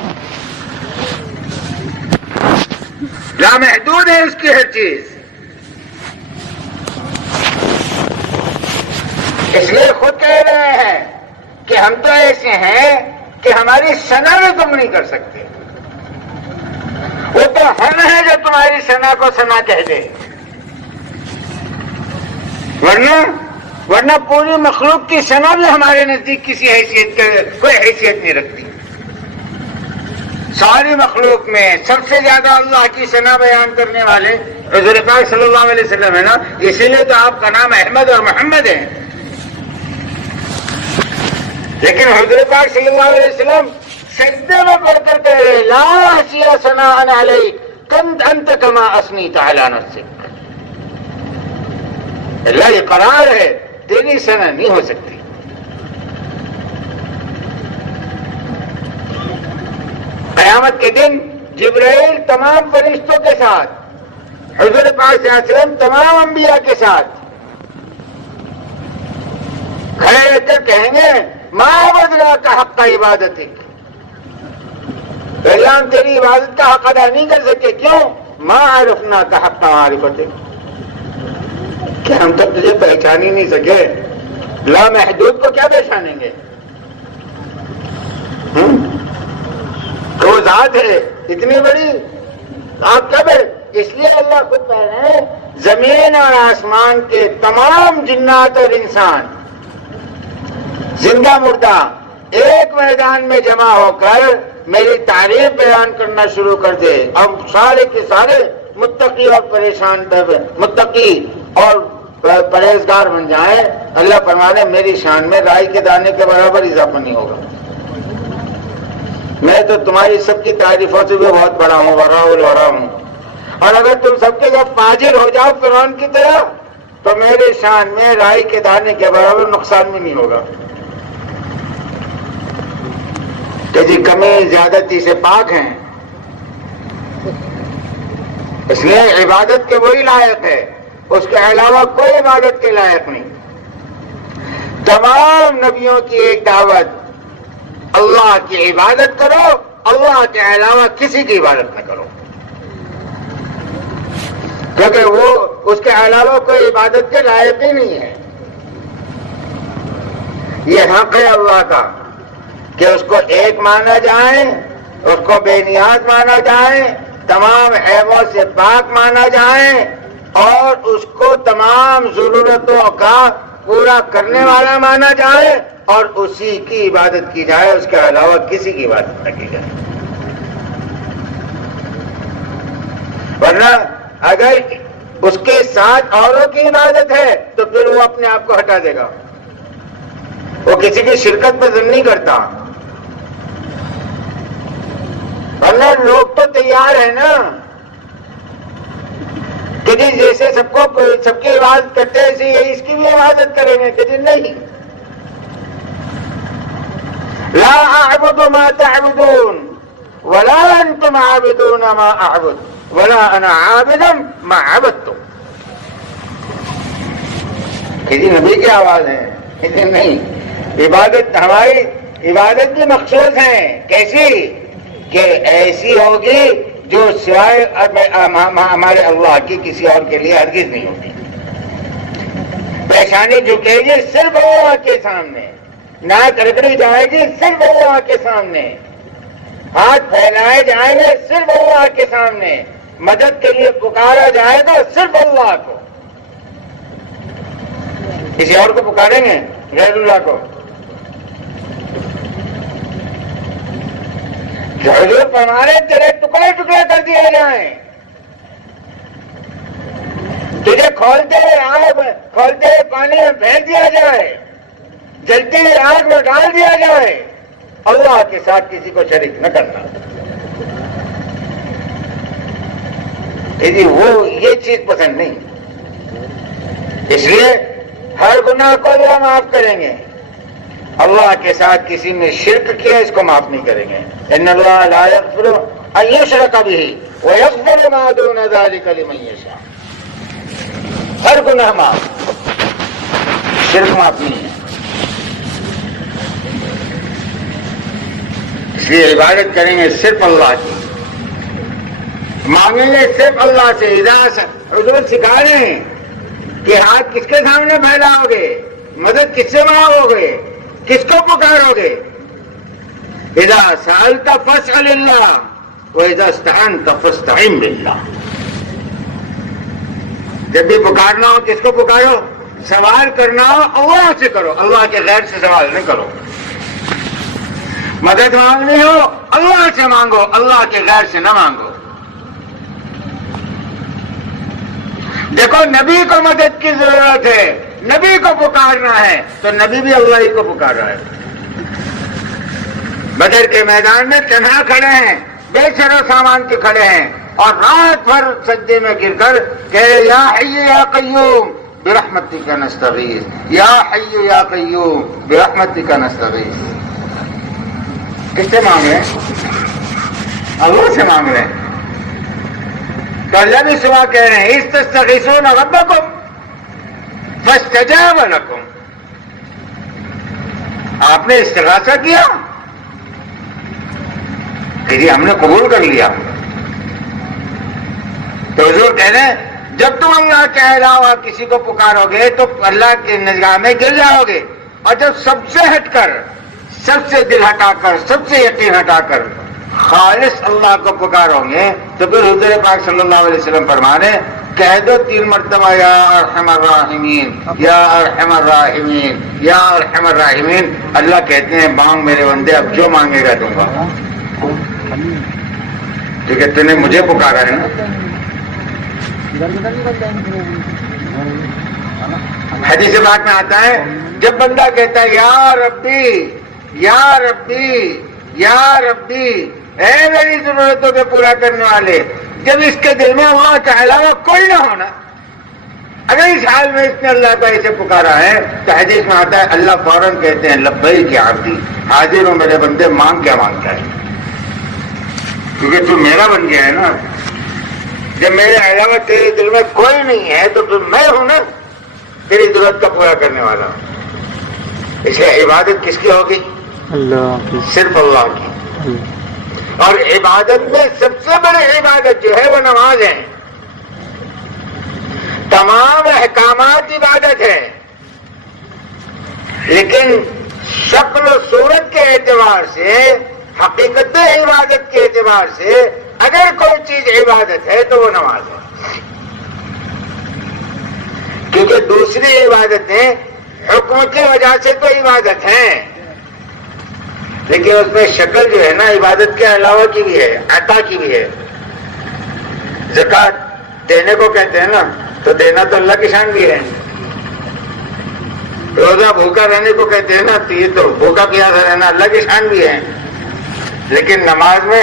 لامحدود ہے اس کی ہر چیز. اس لیے خود کہہ رہے ہیں کہ ہم تو ایسے ہیں کہ ہماری ثنا بھی تم نہیں کر سکتے. وہ تو ہم ہیں جو تمہاری ثنا کو ثنا کہہ دے. ورنہ پوری مخلوق کی ثنا بھی ہمارے نزدیک کسی حیثیت کے کوئی حیثیت نہیں رکھتی. ساری مخلوق میں سب سے زیادہ اللہ کی ثنا بیان کرنے والے حضور پاک صلی اللہ علیہ وسلم ہے نا. اسی لیے تو آپ کا نام احمد اور محمد ہے. لیکن حضور پاک صلی اللہ علیہ وسلم سجدے میں پڑھ کر کہے لا احصی ثناء علیک انت کما اثنیت علی نفسک. اللہ یہ قرار ہے تیری ثنا نہیں ہو سکتی. قیامت کے دن جبرائیل تمام فرشتوں کے ساتھ، حضور پاک صلی اللہ علیہ وسلم تمام انبیاء کے ساتھ کھڑے رہ کر کہیں گے ما عبدنا کا حق کا عبادت ہے. اللہ ہم تیری عبادت کا حق ادا نہیں کر سکے. کیوں؟ ما عرفنا کا حق کا معرفت ہے. کہ ہم تب تجھے پہچان ہی نہیں سکے. لامحدود کو کیا پہچانیں گے؟ وہ ذات ہے اتنی بڑی، آپ کب ہے؟ اس لیے اللہ خود کہہ رہے ہیں زمین اور آسمان کے تمام جنات اور انسان زندہ مردہ ایک میدان میں جمع ہو کر میری تعریف بیان کرنا شروع کر دے. اب سارے کے سارے متقی اور متقی اور پرہیزگار بن جائیں. اللہ فرمانے میری شان میں رائی کے دانے کے برابر اضافہ نہیں ہوگا. میں تو تمہاری سب کی تعریفوں سے بھی بہت بڑا ہوں، ورا الورا ہوں، اور اگر تم سب کے جب فاجر ہو جاؤ فرعون کی طرح تو میرے شان میں رائی کے دانے کے برابر نقصان بھی نہیں ہوگا کہ جی کمی زیادتی سے پاک ہیں، اس لیے عبادت کے وہی لائق ہے، اس کے علاوہ کوئی عبادت کے لائق نہیں۔ تمام نبیوں کی ایک دعوت، اللہ کی عبادت کرو، اللہ کے علاوہ کسی کی عبادت نہ کرو، کیونکہ وہ اس کے علاوہ کوئی عبادت کے لائق ہی نہیں ہے۔ یہ حق ہے اللہ کا کہ اس کو ایک مانا جائے، اس کو بے نیاز مانا جائے، تمام عیبوں سے پاک مانا جائے، اور اس کو تمام ضرورتوں کا پورا کرنے والا مانا جائے، اور اسی کی عبادت کی جائے، اس کے علاوہ کسی کی عبادت نہ کی جائے۔ ورنہ اگر اس کے ساتھ اوروں کی عبادت ہے تو پھر وہ اپنے آپ کو ہٹا دے گا، وہ کسی کی شرکت پسند نہیں کرتا۔ ورنہ لوگ تو تیار ہیں نا کہ جی جیسے سب کی عبادت کرتے ہیں ایسے اس کی بھی عبادت کریں گے، کہ جی نہیں، لا اعبد ما تعبدون ولا انتم عابدون ما اعبد ولا انا عابد ما عبدتم۔ کسی نبی کی آواز ہے، کسی نہیں۔ عبادت، ہماری عبادت بھی مخصوص ہے، کیسی کہ ایسی ہوگی جو سوائے ہمارے اللہ کی کسی اور کے لیے ہرگز نہیں ہوگی۔ پیشانی جھکے گی صرف اللہ کے سامنے، ناک رگڑی جائے گی صرف اللہ کے سامنے، ہاتھ پھیلائے جائیں گے صرف اللہ کے سامنے، مدد کے لیے پکارا جائے گا صرف اللہ کو، کسی اور کو پکاریں گے غیر اللہ کو؟ حضور فرما رہے تیرے ٹکڑے ٹکڑے کر دیے جائیں، تجھے کھولتے ہوئے پانی میں پھینک دیا جائے، جلتی ہوئی آگ میں ڈال دیا جائے، اللہ کے ساتھ کسی کو شریک نہ کرنا۔ وہ یہ چیز پسند نہیں، اس لیے ہر گناہ کو اللہ معاف کریں گے، اللہ کے ساتھ کسی نے شرک کیا اس کو معاف نہیں کریں گے۔ ان اللہ لا یغفر ان یشرک بہ ویغفر ما دون ذلک لمن یشاء۔ ہر گناہ معاف، شرک معاف نہیں ہے۔ اس لیے عبادت کریں گے صرف اللہ کی، مانگیں گے صرف اللہ سے۔ حضور سکھا رہے ہیں کہ ہاتھ کس کے سامنے پھیلاؤ گے، مدد کس سے مانگو گے، کس کو پکارو گے؟ اذا سألت فاسأل اللہ واذا استعنت فاستعن باللہ۔ جب بھی پکارنا ہو کس کو پکارو؟ سوال کرنا ہو اللہ سے کرو، اللہ کے غیر سے سوال نہیں کرو۔ مدد مانگنی ہو اللہ سے مانگو، اللہ کے غیر سے نہ مانگو۔ دیکھو نبی کو مدد کی ضرورت ہے، نبی کو پکارنا ہے تو نبی بھی اللہ ہی کو پکار رہا ہے۔ بدر کے میدان میں تنہا کھڑے ہیں، بے سر و سامان کے کھڑے ہیں، اور رات بھر سجدے میں گر کر کہ یا حی یا قیوم برحمتک نستغیث، یا حی یا قیوم برحمتک نستغیث۔ کس سے مانگ رہے ہیں؟ اللہ سے مانگ رہے ہیں۔ تو اللہ بھی صبح کہہ رہے ہیں استستغیثون ربکم فاستجاب لکم۔ آپ نے استغاثہ کیا کہ جی ہم نے قبول کر لیا۔ تو حضور کہہ رہے ہیں جب تم اللہ کے علاوہ کسی کو پکارو گے تو اللہ کی نگاہ میں گر جاؤ گے، اور جب سب سے ہٹ کر، سب سے دل ہٹا کر، سب سے یقین ہٹا کر خالص اللہ کو پکارو گے تو پھر حضور پاک صلی اللہ علیہ وسلم فرمانے کہہ دو 3 مرتبہ یا ارحم الراحمین، یا ارحم الراحمین، یا ارحم الراحمین۔ اللہ کہتے ہیں مانگ میرے بندے، اب جو مانگے گا دوں گا، کیونکہ تم نے مجھے پکارا ہے نا۔ حدیث پاک میں آتا ہے جب بندہ کہتا ہے یا ربی یا ربی یا ربی اے میری ضرورتوں کے پورا کرنے والے. جب اس کے دل میں اللہ کے علاوہ کوئی نہ ہونا, اگر اس حال میں اس نے اللہ کو ایسے پکارا ہے تو حدیث میں آتا ہے اللہ فوراً کہتے ہیں لبیک یا عبدی, حاضر ہو میرے بندے, مانگ کیا مانگتا ہے, کیونکہ تو میرا بن گیا ہے نا. جب میرے علاوہ تیرے دل میں کوئی نہیں ہے تو پھر میں ہوں نا تیری ضرورت کا پورا کرنے والا. اس لیے عبادت کس کی ہوگی؟ اللہ کی. صرف اللہ کی. اور عبادت میں سب سے بڑی عبادت جو ہے وہ نماز ہے. تمام احکامات عبادت ہے, لیکن شکل و صورت کے اعتبار سے, حقیقت عبادت کے اعتبار سے اگر کوئی چیز عبادت ہے تو وہ نماز ہے. کیونکہ دوسری عبادتیں حکم کی وجہ سے تو عبادت ہیں, لیکن اس میں شکل جو ہے نا عبادت کے علاوہ کی بھی ہے, عطا کی بھی ہے. زکوٰۃ دینے کو کہتے ہیں نا, تو دینا تو اللہ کی شان بھی ہے. روزہ بھوکا رہنے کو کہتے ہیں نا, تو یہ تو بھوکا پیاسا رہنا اللہ کی شان بھی ہے. لیکن نماز میں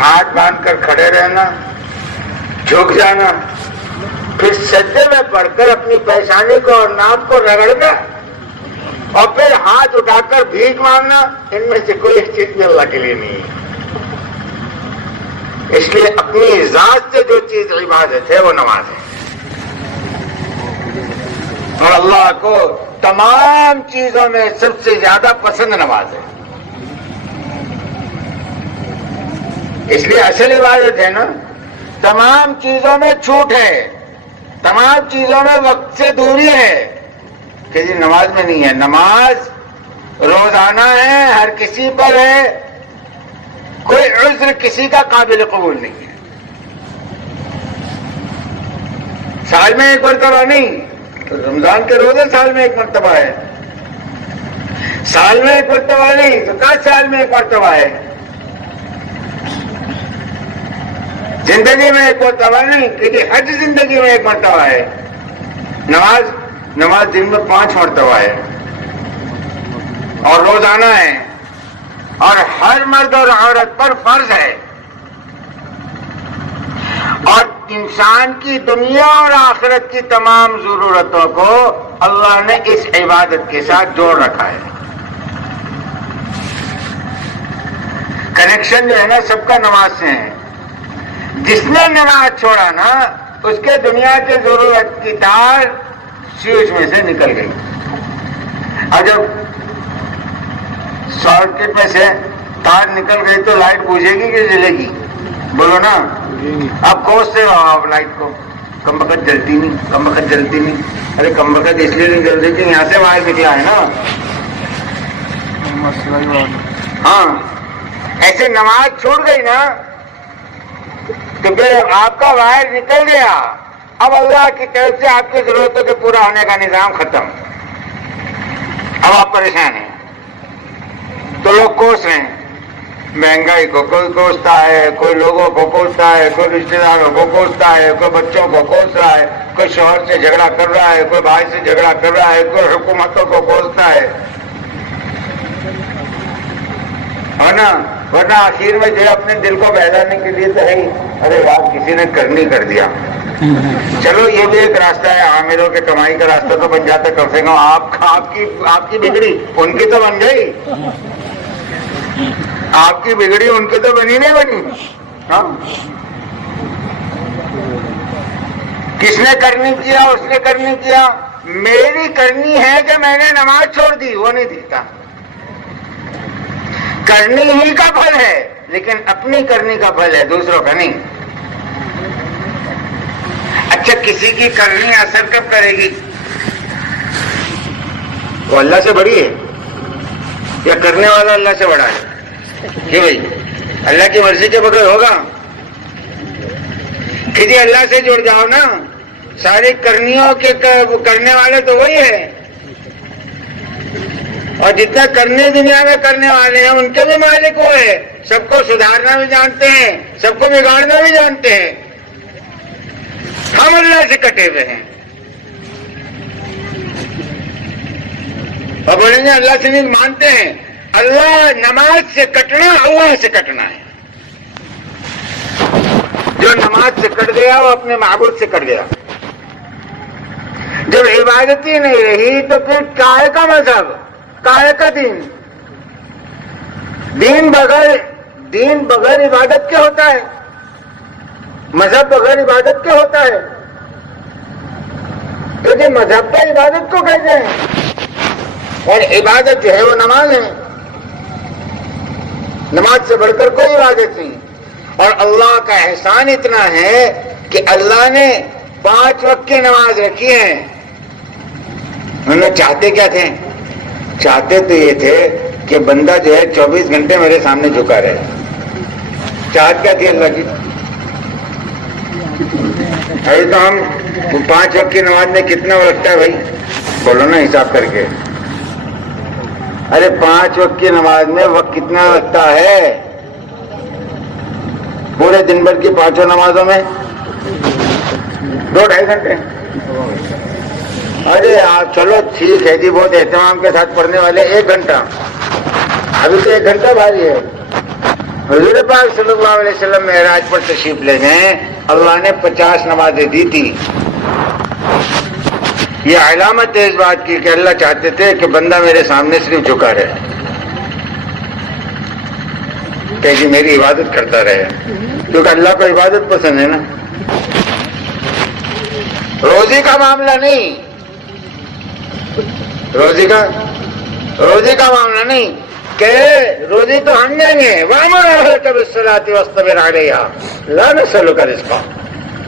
ہاتھ باندھ کر کھڑے رہنا, جھک جانا, پھر سجدے میں پڑھ کر اپنی پیشانی کو اور ناک کو رگڑنا, اور پھر ہاتھ اٹھا کر بھیک مانگنا, ان میں سے کوئی چیز بھی اللہ کے لیے نہیں ہے. اس لیے اپنی ذات سے جو چیز عبادت ہے وہ نماز ہے. اور اللہ کو تمام چیزوں میں سب سے زیادہ پسند نماز ہے. اس لیے اصل عبادت ہے نا, تمام چیزوں میں چھوٹ ہے, تمام چیزوں میں وقت سے دوری ہے کہ جی نماز میں نہیں ہے. نماز روزانہ ہے, ہر کسی پر ہے, کوئی عذر کسی کا قابل قبول نہیں ہے. سال میں ایک مرتبہ نہیں, رمضان کے روزے سال میں ایک مرتبہ ہے, سال میں ایک مرتبہ نہیں تو 10 سال میں ایک مرتبہ ہے. زندگی میں ایک مرتبہ نہیں, کیونکہ حج زندگی میں ایک مرتبہ ہے. نماز دن میں 5 مرتبہ ہے اور روزانہ ہے, اور ہر مرد اور عورت پر فرض ہے. اور انسان کی دنیا اور آخرت کی تمام ضرورتوں کو اللہ نے اس عبادت کے ساتھ جوڑ رکھا ہے. کنیکشن جو ہے نا سب کا نماز سے ہے. جس نے نماز چھوڑا نا اس کے دنیا کی ضرورت کی تار سوئچ میں سے نکل گئی. اور جب سارکٹ میں سے تار نکل گئی تو لائٹ بجھے گی کہ جلے گی؟ بولو نا. اب کوستے رہو آپ لائٹ کو, کم بخت جلتی نہیں, کم بخت جلتی نہیں. ارے کم بخت اس لیے نہیں جل رہی کہ یہاں سے وائر نکلا ہے نا. ہاں, ایسے نماز چھوٹ گئی نا تو پھر آپ کا وائر نکل گیا. اب اللہ کی طرف سے آپ کی ضرورتوں کے پورا ہونے کا نظام ختم. اب آپ پریشان ہیں تو لوگ کوس رہے ہیں مہنگائی کو. کوئی کوستا ہے, کوئی لوگوں کو کوستا ہے, کوئی رشتے داروں کو کوستا ہے, کوئی بچوں کو کوس رہا ہے, کوئی شوہر سے جھگڑا کر رہا ہے, کوئی بھائی سے جھگڑا کر رہا ہے, کوئی حکومتوں کو کوستا ہے. ہے نا, ورنہ آخر میں جو اپنے دل کو بہلانے کے لیے تو ہے ہی, ارے بات کسی نے کرنی کر دیا. چلو یہ بھی ایک راستہ ہے, عاملوں کے کمائی کا راستہ تو بن جاتا. کم سے کم آپ کی بگڑی ان کی تو بن گئی, آپ کی بگڑی ان کی تو بنی نہیں بنی. ہاں, کس نے کرنی کیا, اس نے کرنی کیا. میری کرنی ہے کہ میں نے نماز چھوڑ دی, وہ نہیں دیتا. کرنی ہی کا پھل ہے, لیکن اپنی کرنی کا پھل ہے, دوسروں کا نہیں. اچھا, کسی کی کرنی اثر کب کرے گی؟ وہ اللہ سے بڑی ہے یا کرنے والا اللہ سے بڑا ہے؟ کہ بھائی اللہ کی مرضی کے بغیر ہوگا؟ کسی اللہ سے جڑ جاؤ نا, ساری کرنیوں کے کرنے والے تو وہی ہے. اور جتنا کرنے دنیا میں کرنے والے ہیں ان کے بھی مالک وہ ہے. سب کو سدھارنا بھی جانتے ہیں, سب کو بگاڑنا بھی جانتے ہیں. ہم اللہ سے کٹے ہوئے ہیں اور بولیں گے اللہ سے نہیں مانتے ہیں. اللہ نماز سے کٹنا اللہ سے کٹنا ہے. جو نماز سے کٹ گیا وہ اپنے معبود سے کٹ گیا. جب عبادت ہی نہیں رہی تو پھر کائے کا مذہب, کائے کا دین. دین بغیر عبادت کے ہوتا ہے, مذہب بغیر عبادت کے ہوتا ہے. تو یہ مذہب کا عبادت کو کہتے ہیں, اور عبادت جو ہے وہ نماز ہے. نماز سے بڑھ کر کوئی عبادت نہیں. اور اللہ کا احسان اتنا ہے کہ اللہ نے 5 وقت کی نماز رکھی ہے. انہوں نے چاہتے کیا تھے؟ چاہتے تو یہ تھے کہ بندہ جو ہے 24 گھنٹے میرے سامنے جھکا رہے. چاہت کیا تھی اللہ کی؟ ابھی تو ہم 5 وقت کی نماز میں کتنا لگتا ہے بھائی؟ بولو نا حساب کر کے. ارے 5 وقت کی نماز میں وقت کتنا لگتا ہے؟ پورے دن بھر کی 5 نمازوں میں 2-2.5 گھنٹے. ارے آپ چلو ٹھیک ہے جی, بہت اہتمام کے ساتھ پڑھنے والے 1 گھنٹہ. ابھی تو 1 گھنٹہ بھاری ہے. حضور پاک صلی اللہ علیہ وسلم معراج پر تشریف لے گئے, اللہ نے 50 نمازیں دی تھی. یہ علامت ہے اس بات کی کہ اللہ چاہتے تھے کہ بندہ میرے سامنے صرف جھکا رہے, کہ جی میری عبادت کرتا رہے, کیونکہ اللہ کو عبادت پسند ہے نا. روزی کا معاملہ نہیں, روزی کا معاملہ نہیں کہ روزی تو ہم دیں گے. وَأْمُرْ أَهْلَكَ بِالصَّلَاةِ وَاصْطَبِرْ عَلَيْهَا لَا نَسْأَلُكَ رِزْقًا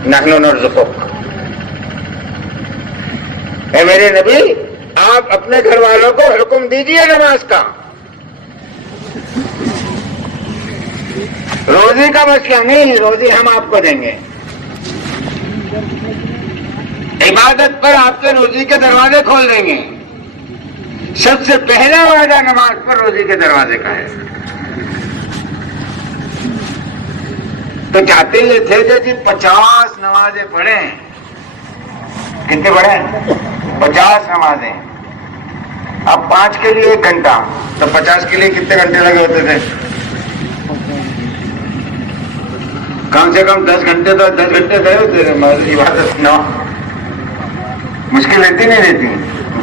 نَحْنُ نَرْزُقُكَ. اے میرے نبی, آپ اپنے گھر والوں کو حکم دیجئے نماز کا. روزی کا مسئلہ نہیں, روزی ہم آپ کو دیں گے. عبادت پر آپ کے روزی کے دروازے کھول دیں گے. سب سے پہلا وعدہ نماز پر روزی کے دروازے کا ہے. تو چاہتے یہ تھے کہ جی 50 نمازیں پڑھیں. کتنے پڑھیں؟ 50 نمازیں. اب 5 کے لیے 1 گھنٹہ, تو 50 کے لیے کتنے گھنٹے لگے ہوتے تھے؟ کم سے کم 10 گھنٹے تو 10 گھنٹے گئے ہوتے تھے. عبادت نہ مشکل رہتی نہیں رہتی.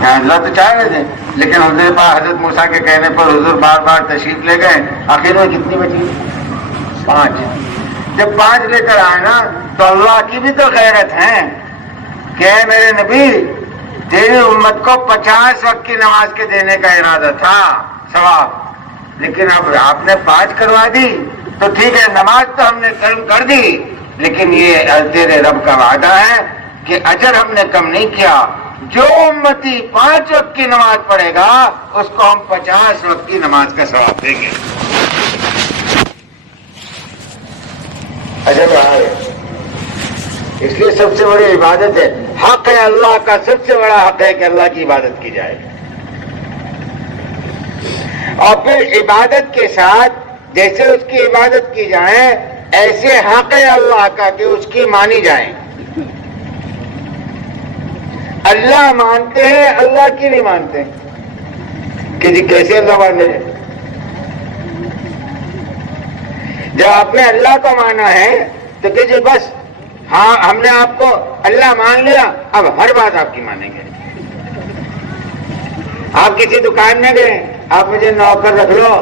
اللہ تو چاہ رہے تھے, لیکن حضرت موسیٰ کے کہنے پر حضور بار بار تشریف لے گئے. آخر میں کتنی بچی؟ 5. جب 5 لے کر آئے نا تو اللہ کی بھی تو غیرت ہے کہ میرے نبی تیری امت کو 50 وقت کی نماز کے دینے کا ارادہ تھا ثواب, لیکن اب آپ نے 5 کروا دی. تو ٹھیک ہے, نماز تو ہم نے کر دی, لیکن یہ تیرے رب کا وعدہ ہے کہ اجر ہم نے کم نہیں کیا. جو امتی 5 وقت کی نماز پڑھے گا اس کو ہم 50 وقت کی نماز کا ثواب دیں گے. اجر رہا ہے. اس لیے سب سے بڑی عبادت ہے, حق ہے اللہ کا, سب سے بڑا حق ہے کہ اللہ کی عبادت کی جائے. اور پھر عبادت کے ساتھ جیسے اس کی عبادت کی جائے ایسے حق ہے اللہ کا کہ اس کی مانی جائے. اللہ مانتے ہیں, اللہ کی نہیں مانتے کہ جی کیسے اللہ مانے. جب آپ نے اللہ کو مانا ہے تو کہ جی بس ہاں ہم نے آپ کو اللہ مان لیا, اب ہر بات آپ کی مانیں گے. آپ کسی دکان میں گئے, آپ مجھے نوکر رکھ لو,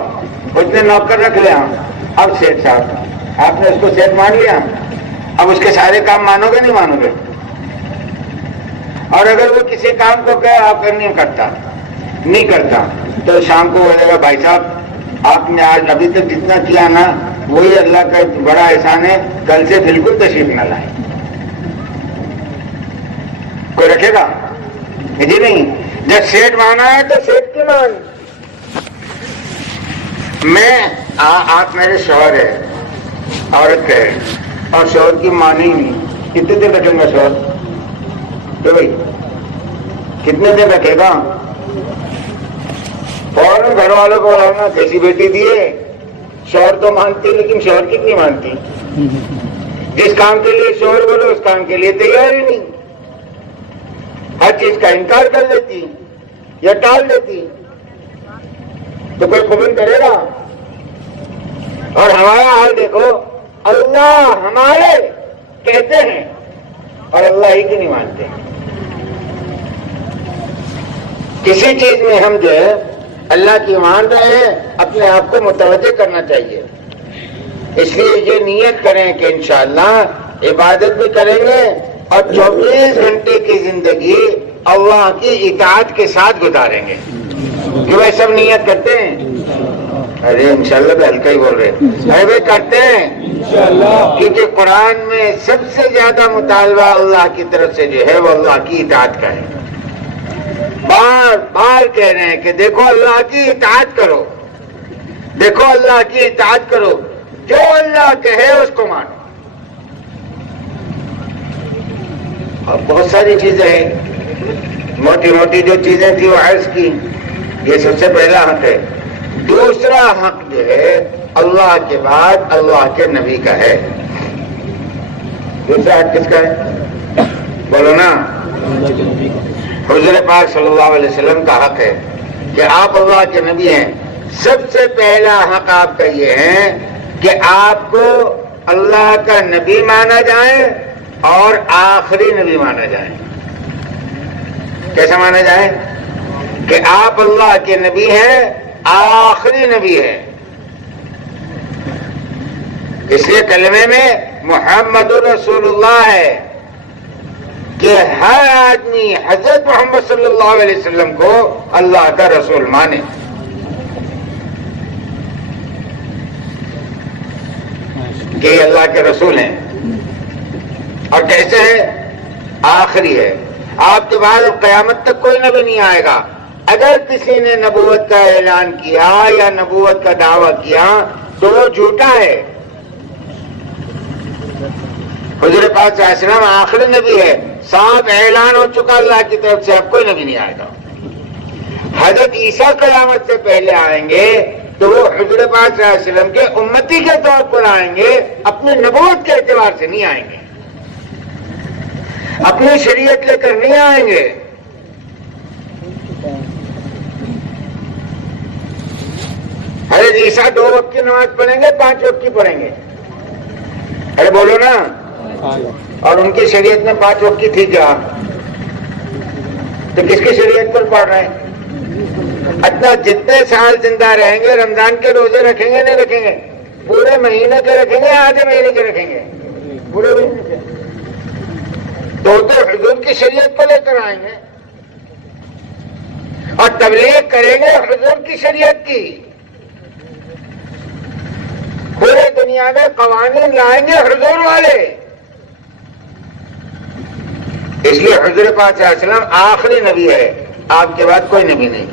اس نے نوکر رکھ لیا. اب سیٹ صاحب آپ نے اس کو سیٹ مان لیا, اب اس کے سارے کام مانو گے نہیں مانو گے؟ اور اگر وہ کسی کام کو کہے آپ نہیں کرتا تو شام کو بولے گا بھائی صاحب آپ نے آج ابھی تک جتنا کیا نا وہی اللہ کا بڑا احسان ہے, کل سے بالکل تشریف نہ لائیں. کوئی رکھے گا؟ جی نہیں. جب سیٹ مانا ہے تو سیٹ کی مان. آپ میرے شوہر ہے, عورت ہے, اور شوہر کی مانی ہی نہیں, کتنے دن رکھیں گا شوہر؟ تو بھائی کتنے دن رکھے گا؟ فوراً گھر والوں کو بولانا کیسی بیٹی دیے. شوہر تو مانتی لیکن شوہر کتنی مانتی. جس کام کے لیے شوہر بولو اس کام کے لیے تیار ہی نہیں, ہر چیز کا انکار کر دیتی یا ٹال دیتی. تو کوئی قبول کرے گا؟ اور ہمارا حال دیکھو، اللہ ہمارے کہتے ہیں اور اللہ ہی کی نہیں مانتے ہیں۔ کسی چیز میں ہم جو ہے اللہ کی مان رہے ہیں، اپنے آپ کو متوجہ کرنا چاہیے۔ اس لیے یہ نیت کریں کہ انشاءاللہ عبادت بھی کریں گے اور 24 گھنٹے کی زندگی اللہ کی اطاعت کے ساتھ گزاریں گے۔ کہ وہ سب نیت کرتے ہیں؟ ارے انشاءاللہ بھی ہلکا ہی بول رہے ہیں۔ ارے بھائی کرتے ہیں کیونکہ قرآن میں سب سے زیادہ مطالبہ اللہ کی طرف سے جو ہے وہ اللہ کی اطاعت کا ہے۔ بار بار کہہ رہے ہیں کہ دیکھو اللہ کی اطاعت کرو، دیکھو اللہ کی اطاعت کرو، جو اللہ کہے اس کو مانو۔ اور بہت ساری چیزیں ہیں، موٹی موٹی جو چیزیں تھی وہ عرض کی، یہ سب سے پہلا حق ہے۔ دوسرا حق جو ہے اللہ کے بعد اللہ کے نبی کا ہے۔ دوسرا حق کس کا ہے؟ بولو نا۔ حضور پاک صلی اللہ علیہ وسلم کا حق ہے کہ آپ اللہ کے نبی ہیں۔ سب سے پہلا حق آپ کا یہ ہے کہ آپ کو اللہ کا نبی مانا جائے اور آخری نبی مانا جائے۔ کیسا مانا جائے؟ کہ آپ اللہ کے نبی ہیں، آخری نبی ہے۔ اس لیے کلمے میں محمد رسول اللہ ہے کہ ہر آدمی حضرت محمد صلی اللہ علیہ وسلم کو اللہ کا رسول مانے۔ کہ یہ اللہ کے رسول ہیں۔ اور کیسے ہے؟ آخری ہے۔ آپ کے بعد قیامت تک کوئی نبی نہیں آئے گا۔ اگر کسی نے نبوت کا اعلان کیا یا نبوت کا دعویٰ کیا تو وہ جھوٹا ہے۔ حضور پاک صلی اللہ علیہ وسلم آخری نبی ہے، صاحب اعلان ہو چکا اللہ کی طرف سے، اب کوئی نبی نہیں آئے گا۔ حضرت عیسیٰ قیامت سے پہلے آئیں گے تو وہ حضور پاک صلی اللہ علیہ وسلم کے امتی کے طور پر آئیں گے، اپنی نبوت کے اعتبار سے نہیں آئیں گے، اپنی شریعت لے کر نہیں آئیں گے۔ حضرت عیسیٰ 2 وقت کی نماز پڑھیں گے، 5 وقت کی پڑھیں گے؟ ارے بولو نا۔ اور ان کی شریعت میں 5 وقت کی تھی کیا؟ تو کس کی شریعت پر پڑھ رہے ہیں؟ اتنا جتنے سال زندہ رہیں گے رمضان کے روزے رکھیں گے نہیں رکھیں گے؟ پورے مہینے کے رکھیں گے، آدھے مہینے کے رکھیں گے؟ پورے مہینے کے۔ تو حضور کی شریعت کو لے کر آئیں گے اور تبلیغ کریں گے حضور کی شریعت کی۔ پورے دنیا میں قوانین لائیں گے حضور والے۔ اس لیے حضور پاک صلی اللہ علیہ وسلم آخری نبی ہے، آپ کے بعد کوئی نبی نہیں۔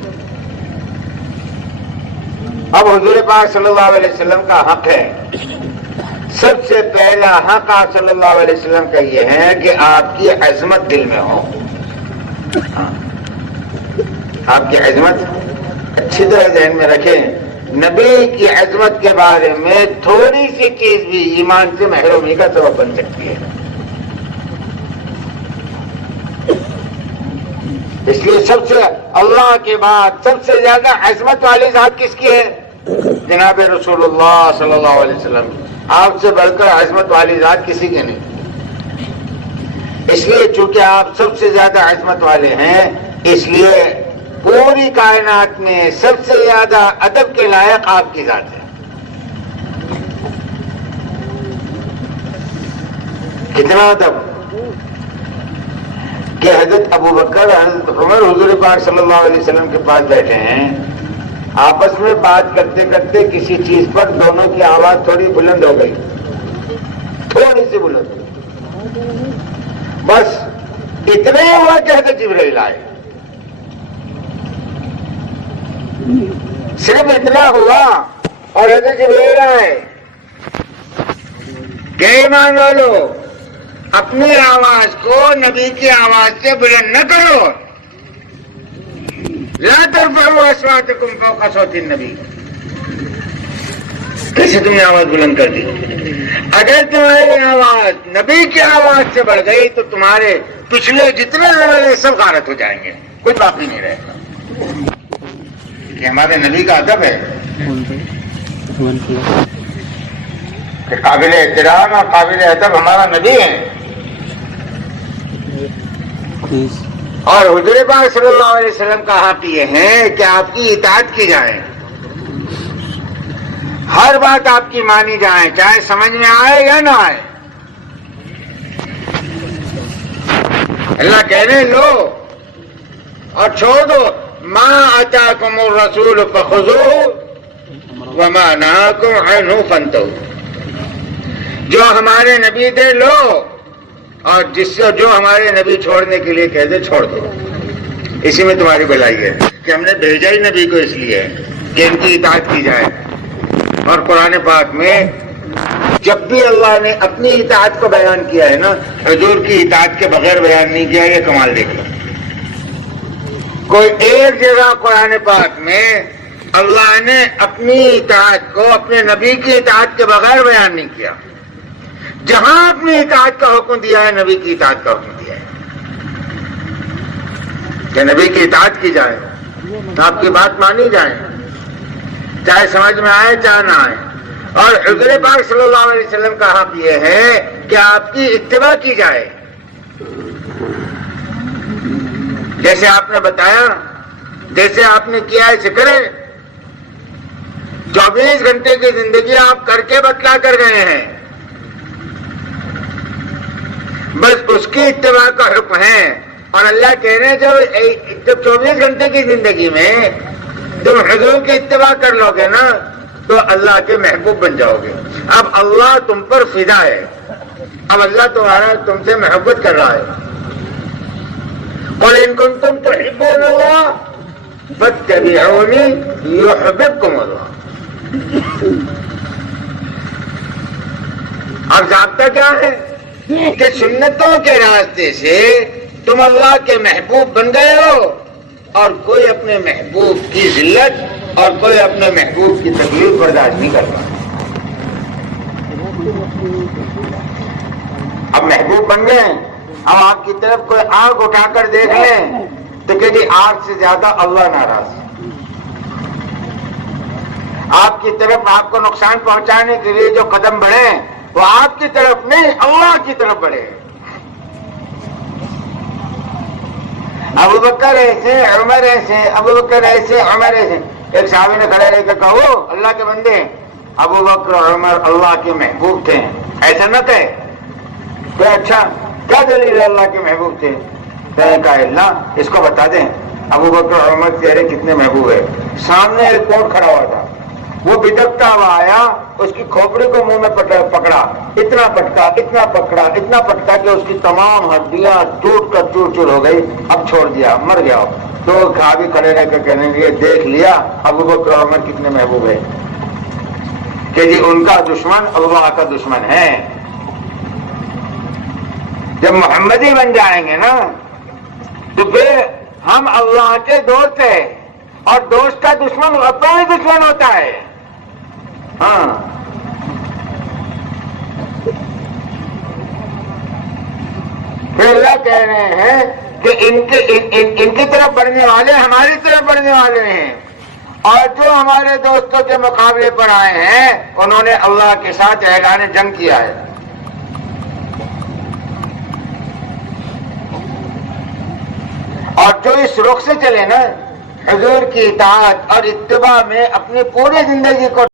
اب حضور پاک صلی اللہ علیہ وسلم کا حق ہے، سب سے پہلا حق آپ صلی اللہ علیہ وسلم کا یہ ہے کہ آپ کی عظمت دل میں ہو۔ آپ کی عظمت اچھی طرح ذہن میں رکھیں۔ نبی کی عظمت کے بارے میں تھوڑی سی چیز بھی ایمان سے محرومی کا سبب بن سکتی ہے۔ اس لیے سب سے اللہ کے بعد سب سے زیادہ عظمت والی ذات کس کی ہے؟ جناب رسول اللہ صلی اللہ علیہ وسلم۔ آپ سے بڑھ کر عظمت والی ذات کسی کے نہیں۔ اس لیے چونکہ آپ سب سے زیادہ عظمت والے ہیں، اس لیے پوری کائنات میں سب سے زیادہ ادب کے لائق آپ کی ذات ہے۔ کتنا ادب کہ حضرت ابو بکر حضرت عمر حضور پاک صلی اللہ علیہ وسلم کے پاس بیٹھے ہیں، آپس میں بات کرتے کرتے کسی چیز پر دونوں کی آواز تھوڑی بلند ہو گئی، تھوڑی سی بلند، بس اتنے ہوا کہ حضرت جبرائیل آئے۔ صرف اتنا ہوا اور حضرت جبرائیل آئے کہ ایمان والو اپنی آواز کو نبی کی آواز سے بلند نہ کرو، لا ترفعوا اصواتکم فوق صوت النبی۔ کیسے تم نے آواز بلند کر دی؟ اگر تمہاری آواز نبی کی آواز سے بڑھ گئی تو تمہارے پچھلے جتنے لوگ سب غارت ہو جائیں گے، کچھ باقی نہیں رہے گا۔ کہ ہمارے نبی کا ادب ہے کہ قابل احترام اور قابل ادب ہمارا نبی ہے. اور حضور پاک صلی اللہ علیہ وسلم کا حق یہ ہے کہ آپ کی اطاعت کی جائے, ہر بات آپ کی مانی جائے, چاہے سمجھ میں آئے یا نہ آئے. اللہ کہہ رہے لو اور چھوڑ دو, ما آتاکم الرسول فخذوہ وما نہاکم عنہ فانتہوا. جو ہمارے نبی دے لو اور جس سے جو ہمارے نبی چھوڑنے کے لیے کہہ دے چھوڑ دو. اسی میں تمہاری بھلائی ہے کہ ہم نے بھیجا ہی نبی کو اس لیے کہ ان کی اطاعت کی جائے. اور قرآن پاک میں جب بھی اللہ نے اپنی اطاعت کو بیان کیا ہے نا, حضور کی اطاعت کے بغیر بیان نہیں کیا. یہ کمال دیکھ لو, کوئی ایک جگہ قرآن پاک میں اللہ نے اپنی اطاعت کو اپنے نبی کی اطاعت کے بغیر بیان نہیں کیا. جہاں اپنی اطاعت کا حکم دیا ہے, نبی کی اطاعت کا حکم دیا ہے کہ نبی کی اطاعت کی جائے, تو آپ کی بات مانی جائے, چاہے سمجھ میں آئے چاہے نہ آئے. اور حضور پاک صلی اللہ علیہ وسلم کا حق یہ ہے کہ آپ کی اتباع کی جائے. جیسے آپ نے بتایا, جیسے آپ نے کیا ایسے کرے. 24 گھنٹے کی زندگی آپ کر کے بتلا کر گئے ہیں, بس اس کی اتباع کا حکم ہے. اور اللہ کہہ رہے ہیں جب 24 گھنٹے کی زندگی میں تم حضور کی اتباع کر لو گے نا, تو اللہ کے محبوب بن جاؤ گے. اب اللہ تم پر فدا ہے, اب اللہ تم سے محبت کر رہا ہے. قل ان کنتم تحبون اللہ فاتبعونی یحببکم اللہ. اب ضابطہ کیا ہے کہ سنتوں کے راستے سے تم اللہ کے محبوب بن گئے ہو, اور کوئی اپنے محبوب کی ذلت اور کوئی اپنے محبوب کی تکلیف برداشت نہیں کرتا. اب محبوب بن گئے, اب آپ کی طرف کوئی آنکھ اٹھا کر دیکھ لیں تو کہ جی آنکھ سے زیادہ اللہ ناراض. آپ کی طرف آپ کو نقصان پہنچانے کے لیے جو قدم بڑھے وہ آپ کی طرف نہیں, اللہ کی طرف بڑھے. ابو بکر ایسے, عمر ایسے, ابو بکر ایسے, عمر ایسے. ایک صحابی نے کھڑے رہ کے کہو اللہ کے بندے, ابو بکر اور عمر اللہ کے محبوب تھے, ایسا نہ کہے. تو اچھا کیا دلیل اللہ کے محبوب تھے؟ میں نے کہا اللہ اس کو بتا دیں, ابو بکر اور عمر تیرے کتنے محبوب ہے. سامنے ایک اونٹ کھڑا ہوا تھا, وہ بدکتا ہوا آیا, اس کی کھوپڑی کو منہ میں پکڑا, اتنا پٹکا اتنا پکڑا اتنا پٹکا کہ اس کی تمام ہڈیاں ٹوٹ کر چور چور ہو گئی. اب چھوڑ دیا, مر گیا. تو صحابی کھڑے رہ کے کہنے لگے دیکھ لیا ابو بکر اور عمر کتنے محبوب ہے, کہ جی ان کا دشمن اللہ کا دشمن ہے. جب محمدی بن جائیں گے نا تو پھر ہم اللہ کے دوست ہیں, اور دوست کا دشمن اپنا ہی دشمن ہوتا ہے. ہاں پھر اللہ کہہ رہے ہیں کہ ان کی طرف بڑھنے والے ہماری طرف بڑھنے والے ہیں, اور جو ہمارے دوستوں کے مقابلے پر آئے ہیں انہوں نے اللہ کے ساتھ اعلان جنگ کیا ہے. اور جو اس رخ سے چلے نا, حضور کی اطاعت اور اتباع میں اپنی پوری زندگی کو